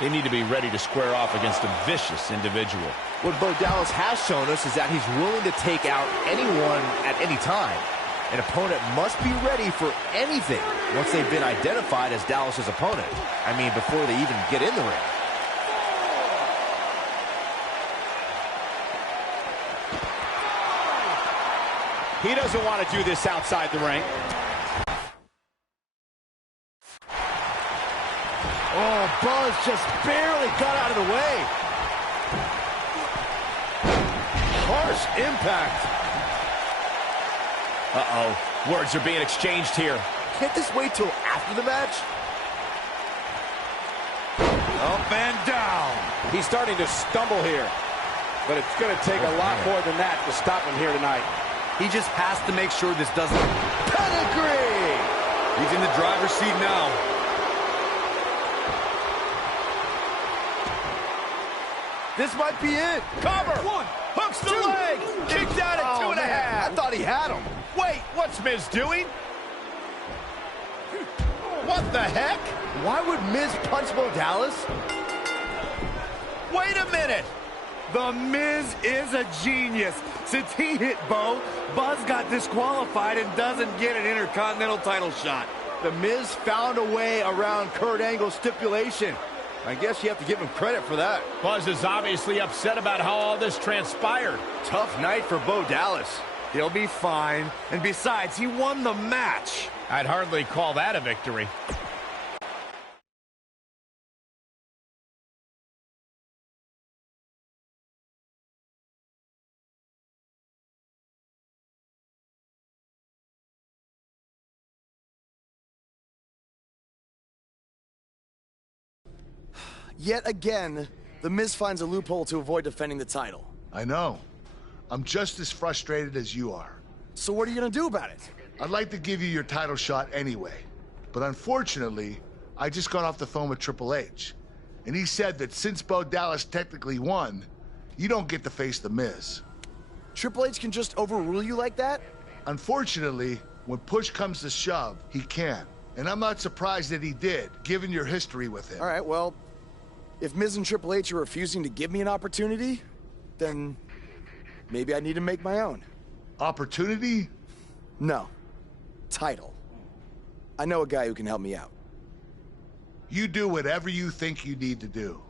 They need to be ready to square off against a vicious individual. What Bo Dallas has shown us is that he's willing to take out anyone at any time. An opponent must be ready for anything once they've been identified as Dallas's opponent. I mean, before they even get in the ring. He doesn't want to do this outside the ring. Oh, Buzz just barely got out of the way. Harsh impact. Uh-oh. Words are being exchanged here. Can't this wait till after the match? Up and down. He's starting to stumble here. But it's going to take a lot more than that to stop him here tonight. He just has to make sure this doesn't... Pedigree! He's in the driver's seat now. This might be it. Cover! One. Hooks the leg! Kicked out at 2.5. I thought he had him. Wait, what's Miz doing? What the heck? Why would Miz punch Bo Dallas? Wait a minute! The Miz is a genius. Since he hit Bo, Buzz got disqualified and doesn't get an Intercontinental title shot. The Miz found a way around Kurt Angle's stipulation. I guess you have to give him credit for that. Buzz is obviously upset about how all this transpired. Tough night for Bo Dallas. He'll be fine. And besides, he won the match. I'd hardly call that a victory. Yet again, The Miz finds a loophole to avoid defending the title. I know. I'm just as frustrated as you are. So what are you gonna do about it? I'd like to give you your title shot anyway. But unfortunately, I just got off the phone with Triple H. And he said that since Bo Dallas technically won, you don't get to face The Miz. Triple H can just overrule you like that? Unfortunately, when push comes to shove, he can. And I'm not surprised that he did, given your history with him. All right, well, if Miz and Triple H are refusing to give me an opportunity, then maybe I need to make my own. Opportunity? No. Title. I know a guy who can help me out. You do whatever you think you need to do.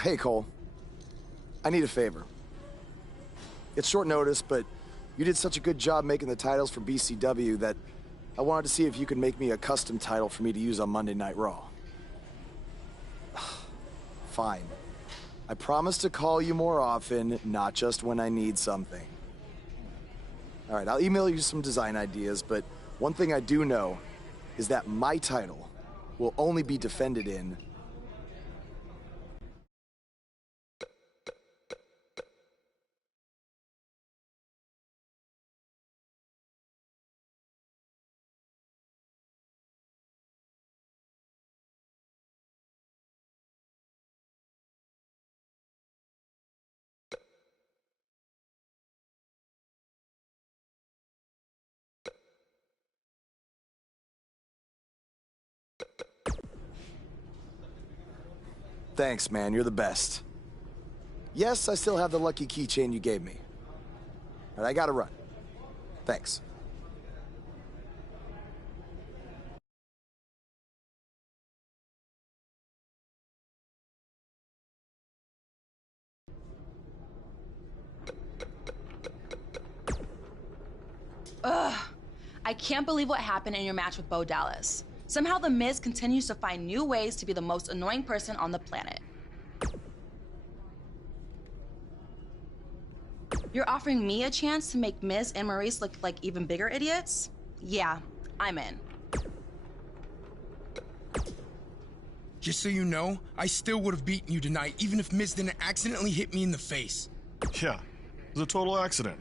Hey, Cole. I need a favor. It's short notice, but you did such a good job making the titles for BCW that I wanted to see if you could make me a custom title for me to use on Monday Night Raw. Fine. I promise to call you more often, not just when I need something. All right, I'll email you some design ideas, but one thing I do know is that my title will only be defended in Thanks, man. You're the best. Yes, I still have the lucky keychain you gave me. But I gotta run. Thanks. Ugh. I can't believe what happened in your match with Bo Dallas. Somehow The Miz continues to find new ways to be the most annoying person on the planet. You're offering me a chance to make Miz and Maurice look like even bigger idiots? Yeah, I'm in. Just so you know, I still would have beaten you tonight, even if Miz didn't accidentally hit me in the face. Yeah, it was a total accident.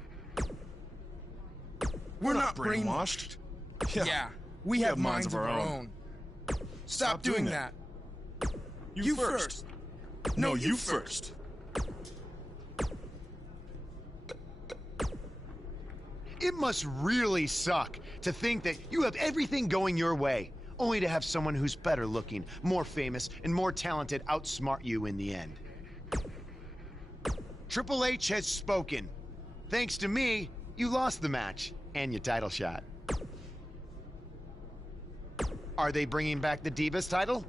We're not brainwashed. Yeah, we have minds of our own. Stop doing that. You first. No, you first. It must really suck to think that you have everything going your way, only to have someone who's better looking, more famous, and more talented outsmart you in the end. Triple H has spoken. Thanks to me, you lost the match and your title shot. Are they bringing back the Divas title?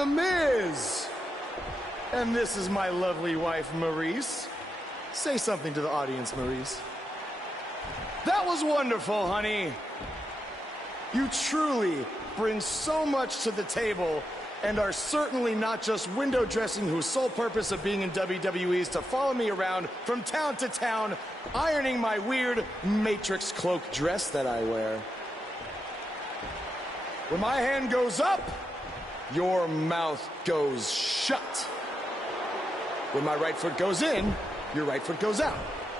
The Miz. And this is my lovely wife, Maurice. Say something to the audience, Maurice. That was wonderful, honey. You truly bring so much to the table and are certainly not just window dressing whose sole purpose of being in WWE is to follow me around from town to town, ironing my weird Matrix cloak dress that I wear. When my hand goes up, your mouth goes shut. When my right foot goes in, your right foot goes out.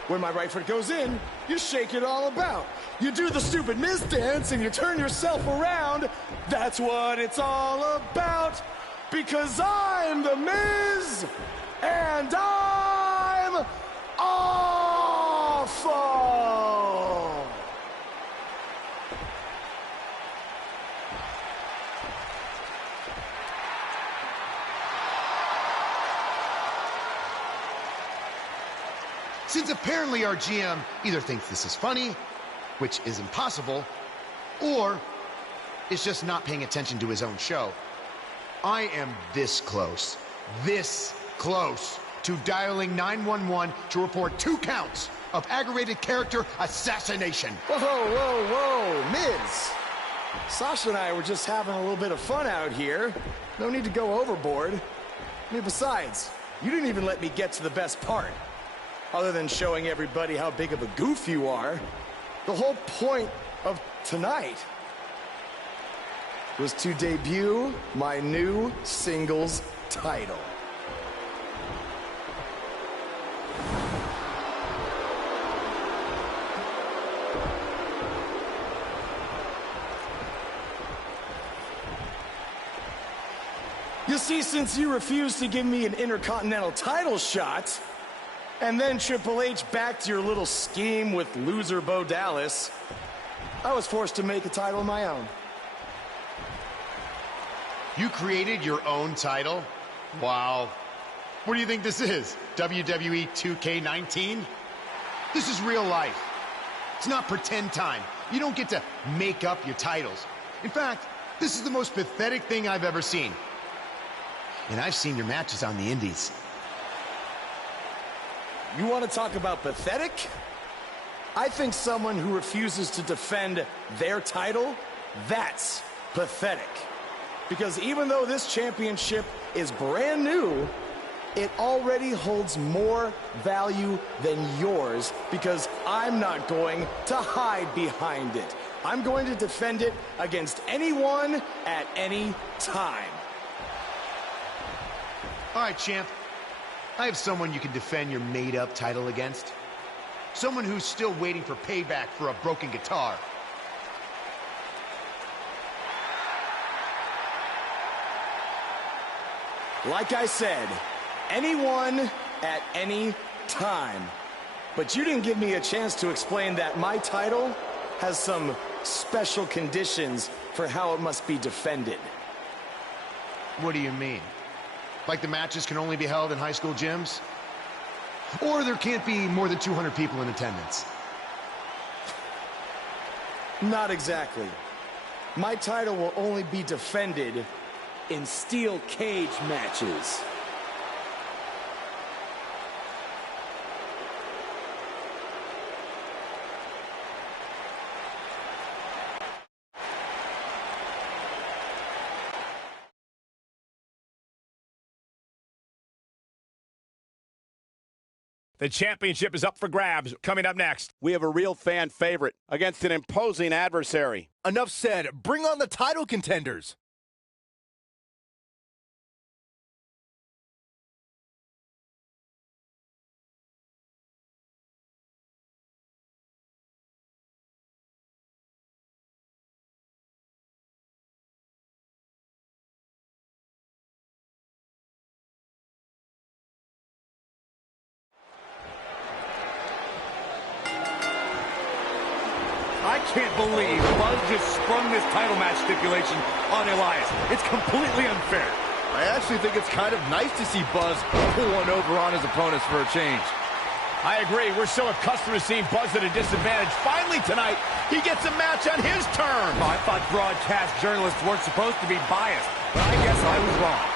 When my right foot goes in, you shake it all about. You do the stupid Miz dance and you turn yourself around. That's what it's all about. Because I'm the Miz, and I'm awful. Since apparently our GM either thinks this is funny, which is impossible, or is just not paying attention to his own show, I am this close to dialing 911 to report 2 counts of aggravated character assassination. Whoa, Miz. Sasha and I were just having a little bit of fun out here. No need to go overboard. I mean, besides, you didn't even let me get to the best part. Other than showing everybody how big of a goof you are, the whole point of tonight was to debut my new singles title. You see, since you refused to give me an Intercontinental title shot, and then Triple H backed your little scheme with loser Bo Dallas, I was forced to make a title of my own. You created your own title? Wow. What do you think this is? WWE 2K19? This is real life. It's not pretend time. You don't get to make up your titles. In fact, this is the most pathetic thing I've ever seen. And I've seen your matches on the indies. You want to talk about pathetic? I think someone who refuses to defend their title, that's pathetic. Because even though this championship is brand new, it already holds more value than yours because I'm not going to hide behind it. I'm going to defend it against anyone at any time. All right, champ. I have someone you can defend your made-up title against. Someone who's still waiting for payback for a broken guitar. Like I said, anyone at any time. But you didn't give me a chance to explain that my title has some special conditions for how it must be defended. What do you mean? Like the matches can only be held in high school gyms? Or there can't be more than 200 people in attendance? Not exactly. My title will only be defended in steel cage matches. The championship is up for grabs. Coming up next, we have a real fan favorite against an imposing adversary. Enough said. Bring on the title contenders. I can't believe Buzz just sprung this title match stipulation on Elias. It's completely unfair. I actually think it's kind of nice to see Buzz pull one over on his opponents for a change. I agree. We're so accustomed to seeing Buzz at a disadvantage. Finally tonight, he gets a match on his terms. I thought broadcast journalists weren't supposed to be biased. but I guess I was wrong.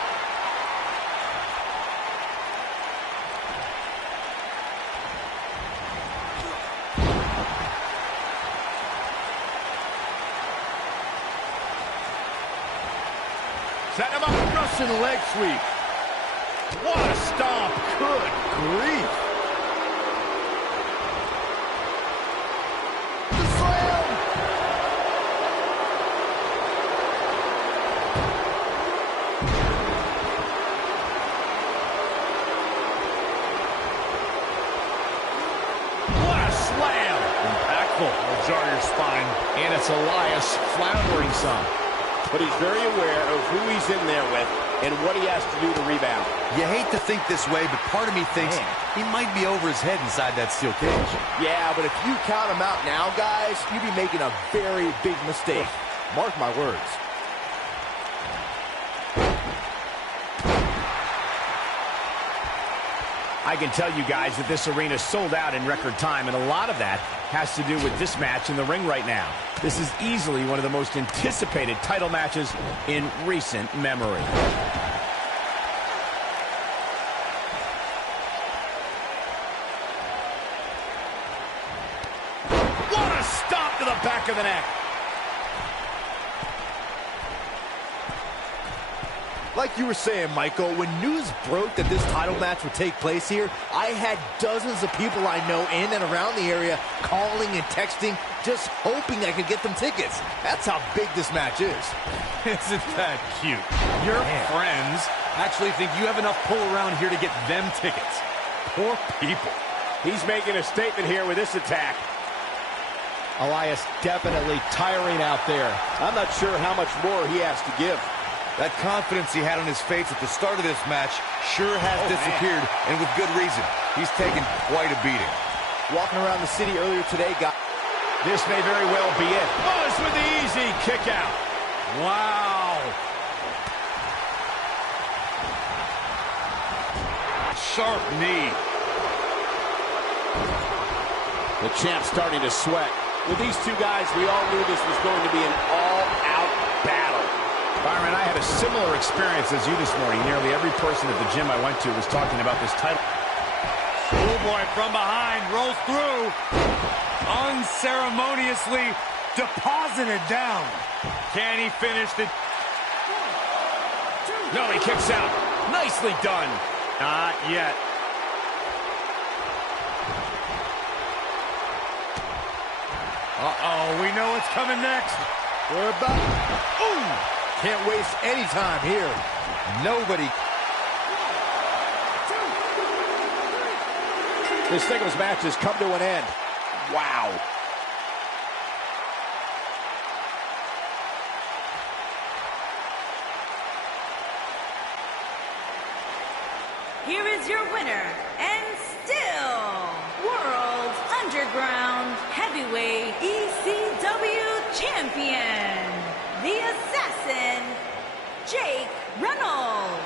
Setting him up. Russian leg sweep. What a stomp. Good grief. The slam. What a slam. Impactful. It'll jar your spine. And it's Elias floundering some. But he's very aware of who he's in there with and what he has to do to rebound. You hate to think this way, but part of me thinks he might be over his head inside that steel cage. Yeah, but if you count him out now, guys, you'd be making a very big mistake. Mark my words. I can tell you guys that this arena sold out in record time, and a lot of that has to do with this match in the ring right now. This is easily one of the most anticipated title matches in recent memory. What a stomp to the back of the neck. Like you were saying, Michael, when news broke that this title match would take place here, I had dozens of people I know in and around the area calling and texting, just hoping I could get them tickets. That's how big this match is. Isn't that cute? Your friends actually think you have enough pull around here to get them tickets. Poor people. He's making a statement here with this attack. Elias definitely tiring out there. I'm not sure how much more he has to give. That confidence he had on his face at the start of this match sure has disappeared, and with good reason. He's taken quite a beating. Walking around the city earlier today, got This may very well be it. Buzz with the easy kick out. Wow. Sharp knee. The champ's starting to sweat. With these two guys, we all knew this was going to be an all-out battle. Byron, I had a similar experience as you this morning. Nearly every person at the gym I went to was talking about this title. Oh boy, from behind, rolls through. Unceremoniously deposited down. Can he finish the... No, he kicks out. Nicely done. Not yet. Uh-oh, we know what's coming next. We're about... Ooh! Can't waste any time here. Nobody... This singles match has come to an end. Wow. Here is your winner, and still World Underground Heavyweight ECW Champion, the Assassin, Jake Reynolds.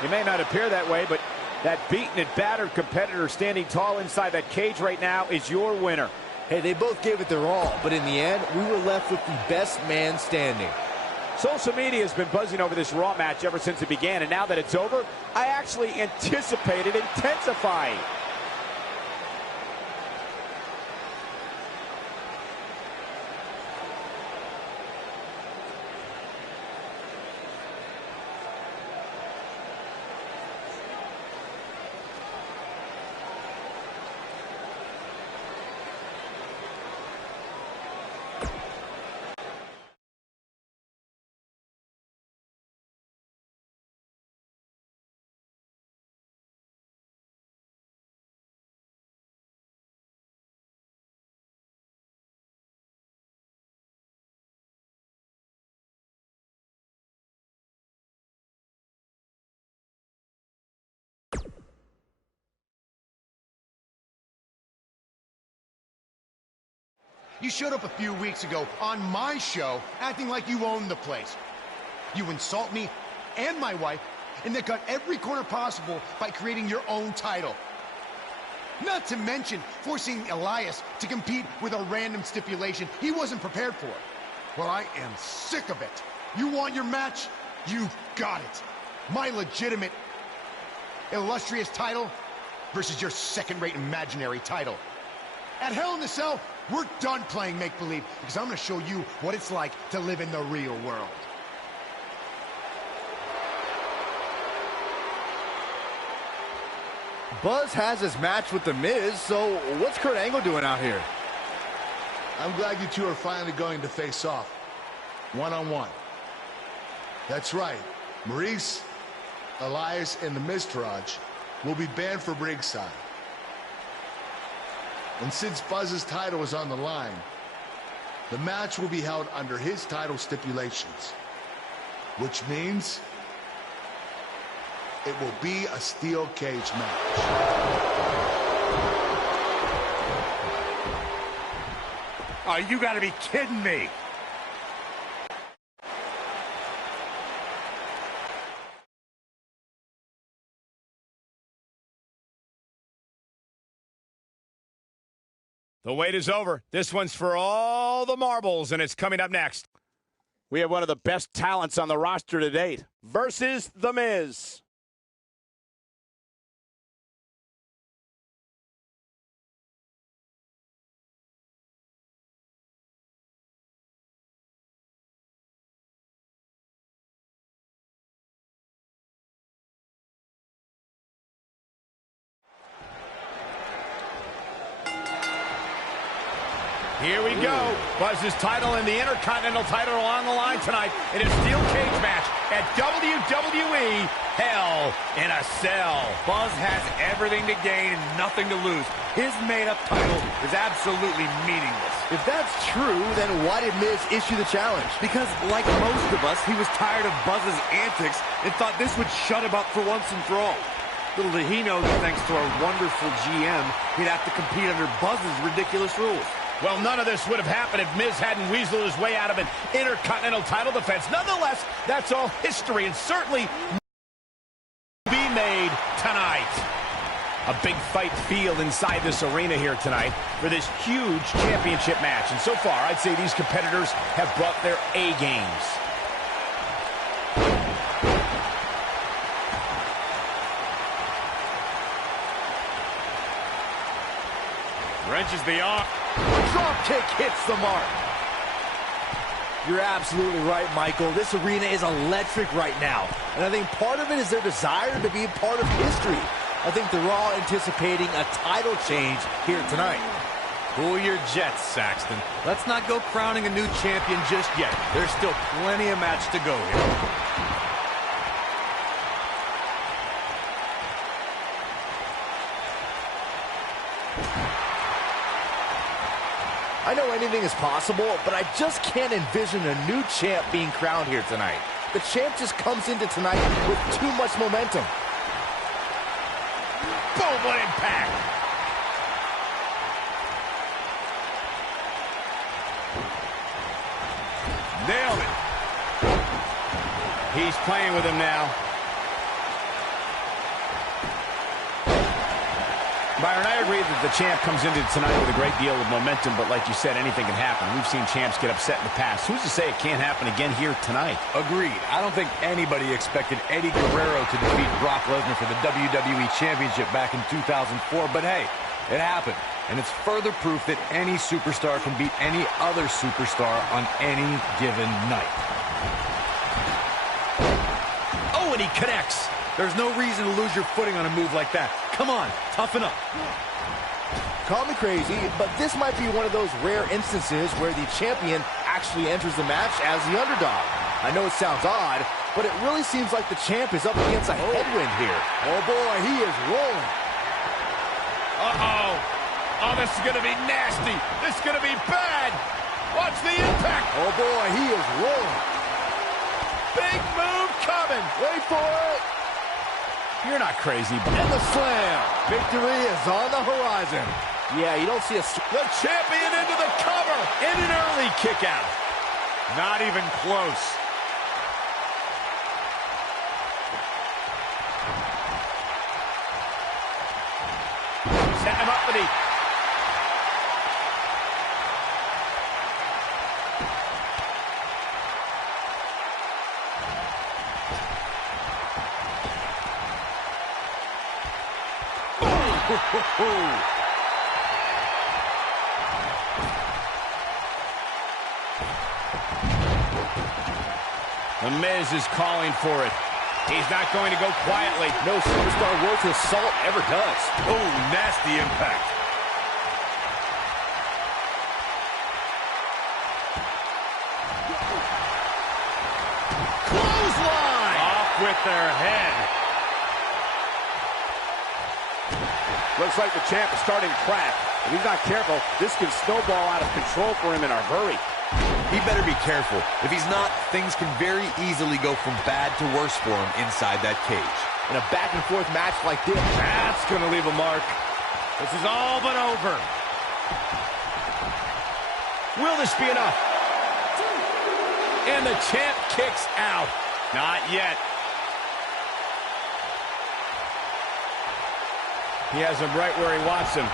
He may not appear that way, but that beaten and battered competitor standing tall inside that cage right now is your winner. Hey, they both gave it their all, but in the end, we were left with the best man standing. Social media has been buzzing over this Raw match ever since it began, and now that it's over, I actually anticipate it intensifying. You showed up a few weeks ago on my show acting like you owned the place. You insult me and my wife, and then cut every corner possible by creating your own title. Not to mention forcing Elias to compete with a random stipulation he wasn't prepared for. Well, I am sick of it. You want your match? You got it. My legitimate, illustrious title versus your second-rate imaginary title. At Hell in a Cell, we're done playing make-believe because I'm going to show you what it's like to live in the real world. Buzz has his match with The Miz, so what's Kurt Angle doing out here? I'm glad you two are finally going to face off, one-on-one. That's right, Maurice, Elias, and the Miztourage will be banned from ringside. And since Buzz's title is on the line, the match will be held under his title stipulations, which means it will be a steel cage match. Oh, you gotta be kidding me. The wait is over. This one's for all the marbles, and it's coming up next. We have one of the best talents on the roster to date versus The Miz. Here we go. Buzz's title and the Intercontinental title are on the line tonight in a steel cage match at WWE Hell in a Cell. Buzz has everything to gain and nothing to lose. His made-up title is absolutely meaningless. If that's true, then why did Miz issue the challenge? Because, like most of us, he was tired of Buzz's antics and thought this would shut him up for once and for all. Little did he know that thanks to our wonderful GM, he'd have to compete under Buzz's ridiculous rules. Well, none of this would have happened if Miz hadn't weaseled his way out of an Intercontinental title defense. Nonetheless, that's all history and certainly be made tonight. A big fight field inside this arena here tonight for this huge championship match. And so far, I'd say these competitors have brought their A games. Wrenches the arm. Drop kick hits the mark. You're absolutely right, Michael. This arena is electric right now. And I think part of it is their desire to be a part of history. I think they're all anticipating a title change here tonight. Cool your jets, Saxton. Let's not go crowning a new champion just yet. There's still plenty of match to go here. I know anything is possible, but I just can't envision a new champ being crowned here tonight. The champ just comes into tonight with too much momentum. Boom, what impact! Nailed it. He's playing with him now. Byron, I agree that the champ comes into tonight with a great deal of momentum, but like you said, anything can happen. We've seen champs get upset in the past. Who's to say it can't happen again here tonight? Agreed. I don't think anybody expected Eddie Guerrero to defeat Brock Lesnar for the WWE Championship back in 2004, but hey, it happened. And it's further proof that any superstar can beat any other superstar on any given night. Oh, and he connects. There's no reason to lose your footing on a move like that. Come on, toughen up. Call me crazy, but this might be one of those rare instances where the champion actually enters the match as the underdog. I know it sounds odd, but it really seems like the champ is up against a headwind here. Oh boy, he is rolling. Uh-oh. Oh, this is going to be nasty. This is going to be bad. Watch the impact. Oh boy, he is rolling. Big move coming. Wait for it. You're not crazy, but... And the slam. Victory is on the horizon. Yeah, you don't see a... The champion into the cover. In an early kick out. Not even close. Set him up for the... The Miz is calling for it. He's not going to go quietly. No superstar worth his salt ever does. Oh, nasty impact. Clothesline! Off with their head. Looks like the champ is starting to crack. If he's not careful, this can snowball out of control for him in a hurry. He better be careful. If he's not, things can very easily go from bad to worse for him inside that cage. In a back-and-forth match like this, That's going to leave a mark. This is all but over. Will this be enough? And the champ kicks out. Not yet. He has him right where he wants him.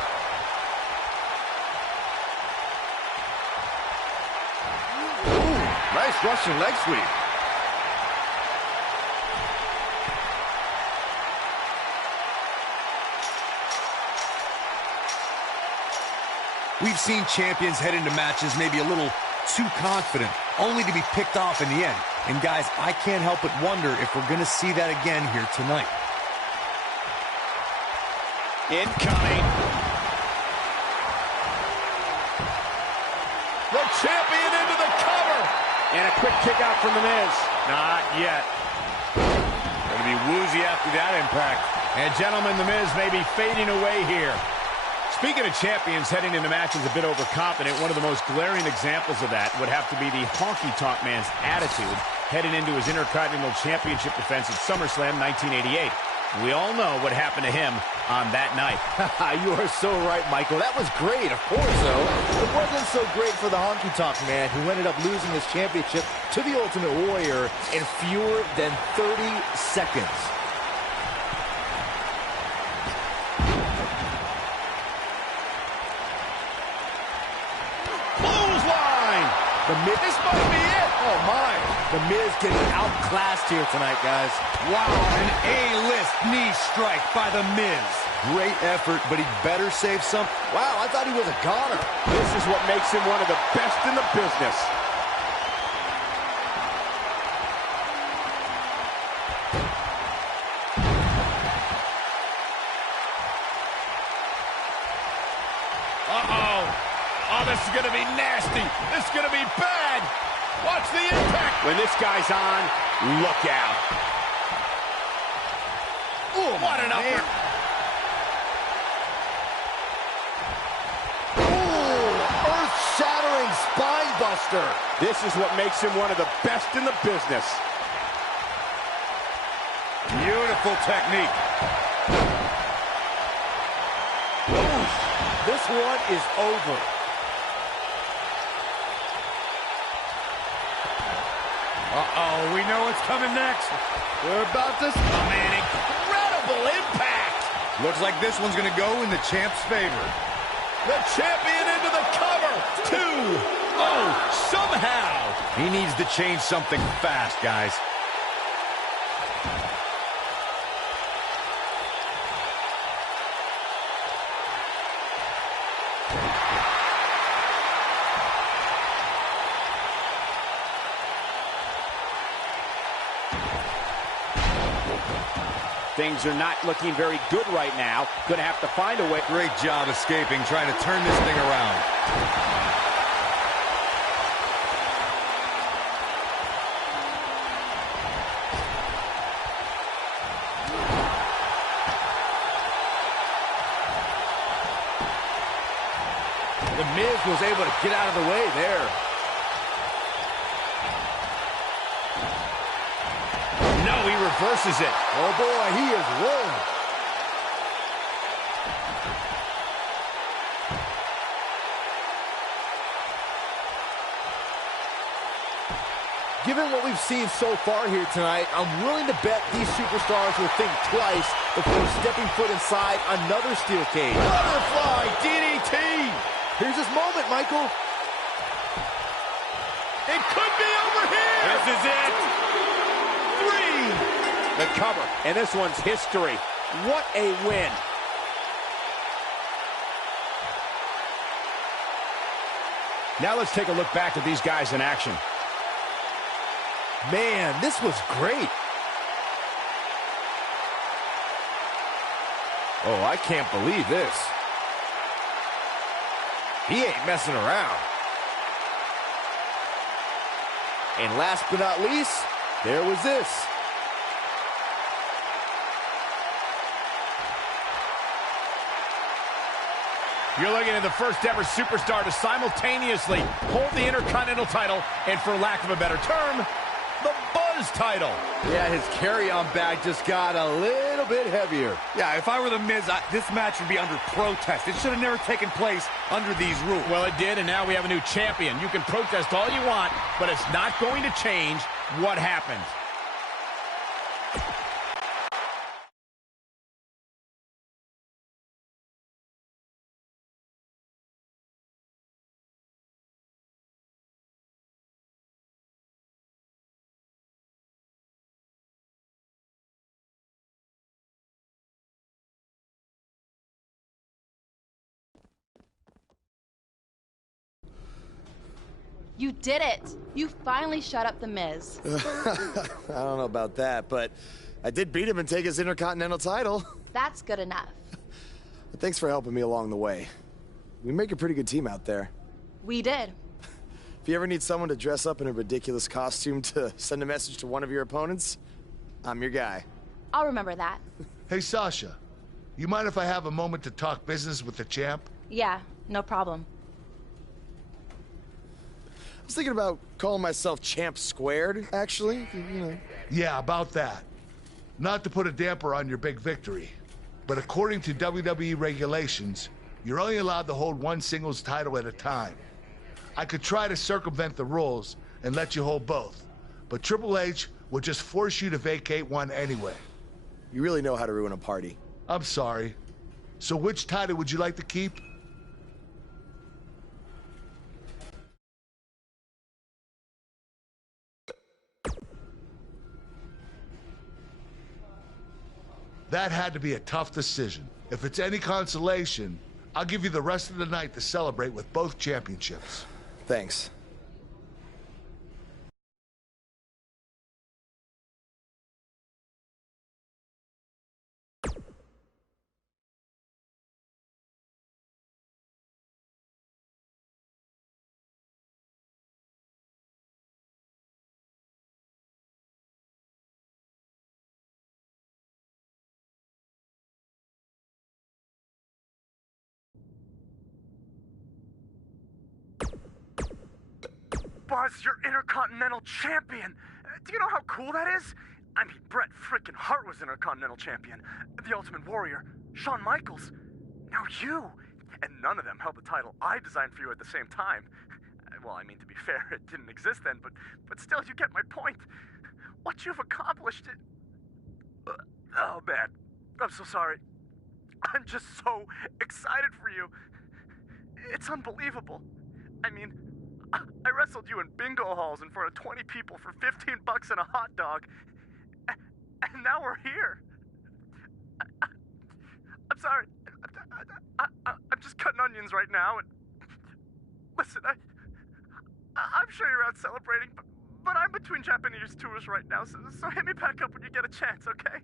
nice Russian leg sweep. We've seen champions head into matches maybe a little too confident, only to be picked off in the end. And guys, I can't help but wonder if we're going to see that again here tonight. Incoming. The champion into the cover. And a quick kick out from The Miz. Not yet. Going to be woozy after that impact. And gentlemen, The Miz may be fading away here. Speaking of champions heading into matches a bit overconfident, one of the most glaring examples of that would have to be the honky-tonk man's attitude heading into his Intercontinental Championship defense at SummerSlam 1988. We all know what happened to him on that night. You are so right, Michael. That was great, of course, though. It wasn't so great for the honky-tonk man, who ended up losing his championship to the Ultimate Warrior in fewer than 30 seconds. Clothesline! This might be it. Oh, my. The Miz getting outclassed here tonight, guys. Wow, an A-list knee strike by The Miz. Great effort, but he better save something. Wow, I thought he was a goner. This is what makes him one of the best in the business. Uh-oh. Oh, this is going to be nasty. This is going to be bad. Watch the impact. When this guy's on, look out. Ooh, what an upper. Ooh, earth-shattering spine buster. This is what makes him one of the best in the business. Beautiful technique. Ooh, this one is over. Uh-oh, we know what's coming next. We're about to... Oh, man, incredible impact. Looks like this one's going to go in the champ's favor. The champion into the cover. 2. Oh, somehow. He needs to change something fast, guys. Things are not looking very good right now. Gonna have to find a way. Great job escaping, trying to turn this thing around. The Miz was able to get out of the way there. No, he reverses it. Oh, boy, he is rolling. Given what we've seen so far here tonight, I'm willing to bet these superstars will think twice before stepping foot inside another steel cage. Butterfly DDT. Here's his moment, Michael. It could be over here. This is it. 3. The cover, and this one's history. What a win. Now let's take a look back at these guys in action. Man, this was great. Oh, I can't believe this. He ain't messing around. And last but not least, there was this. You're looking at the first ever superstar to simultaneously hold the Intercontinental title and, for lack of a better term, the Buzz title. Yeah, his carry-on bag just got a little bit heavier. Yeah, if I were The Miz, this match would be under protest. It should have never taken place under these rules. Well, it did, and now we have a new champion. You can protest all you want, but it's not going to change what happened. You did it. You finally shut up The Miz. I don't know about that, but I did beat him and take his Intercontinental title. That's good enough. But thanks for helping me along the way. We make a pretty good team out there. We did. If you ever need someone to dress up in a ridiculous costume to send a message to one of your opponents, I'm your guy. I'll remember that. Hey, Sasha, you mind if I have a moment to talk business with the champ? Yeah, no problem. I was thinking about calling myself Champ Squared, actually, you know. Yeah, about that. Not to put a damper on your big victory, but according to WWE regulations, you're only allowed to hold one singles title at a time. I could try to circumvent the rules and let you hold both, but Triple H would just force you to vacate one anyway. You really know how to ruin a party. I'm sorry. So which title would you like to keep? That had to be a tough decision. If it's any consolation, I'll give you the rest of the night to celebrate with both championships. Thanks. Buzz, you're Intercontinental Champion. Do you know how cool that is? I mean, Bret frickin' Hart was Intercontinental Champion. The Ultimate Warrior, Shawn Michaels. Now you. And none of them held the title I designed for you at the same time. Well, I mean, to be fair, it didn't exist then, but still, you get my point. What you've accomplished it... Oh, man. I'm so sorry. I'm just so excited for you. It's unbelievable. I mean... I wrestled you in bingo halls in front of 20 people for $15 and a hot dog. And now we're here. I'm sorry. I'm just cutting onions right now. And listen, I'm sure you're out celebrating, but I'm between Japanese tours right now, so hit me back up when you get a chance, okay?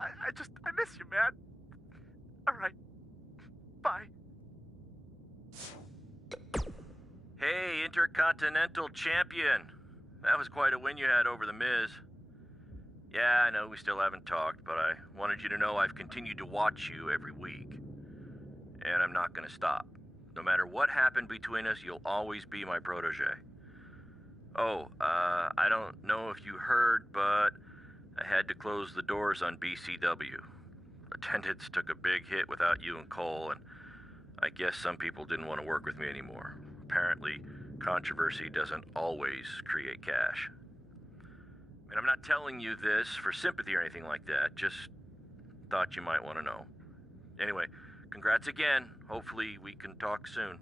I miss you, man. All right. Bye. Hey, Intercontinental Champion. That was quite a win you had over The Miz. Yeah, I know we still haven't talked, but I wanted you to know I've continued to watch you every week. And I'm not gonna stop. No matter what happened between us, you'll always be my protege. Oh, I don't know if you heard, but I had to close the doors on BCW. Attendance took a big hit without you and Cole, and I guess some people didn't want to work with me anymore. Apparently, controversy doesn't always create cash. And I'm not telling you this for sympathy or anything like that, just thought you might want to know. Anyway, congrats again. Hopefully we can talk soon.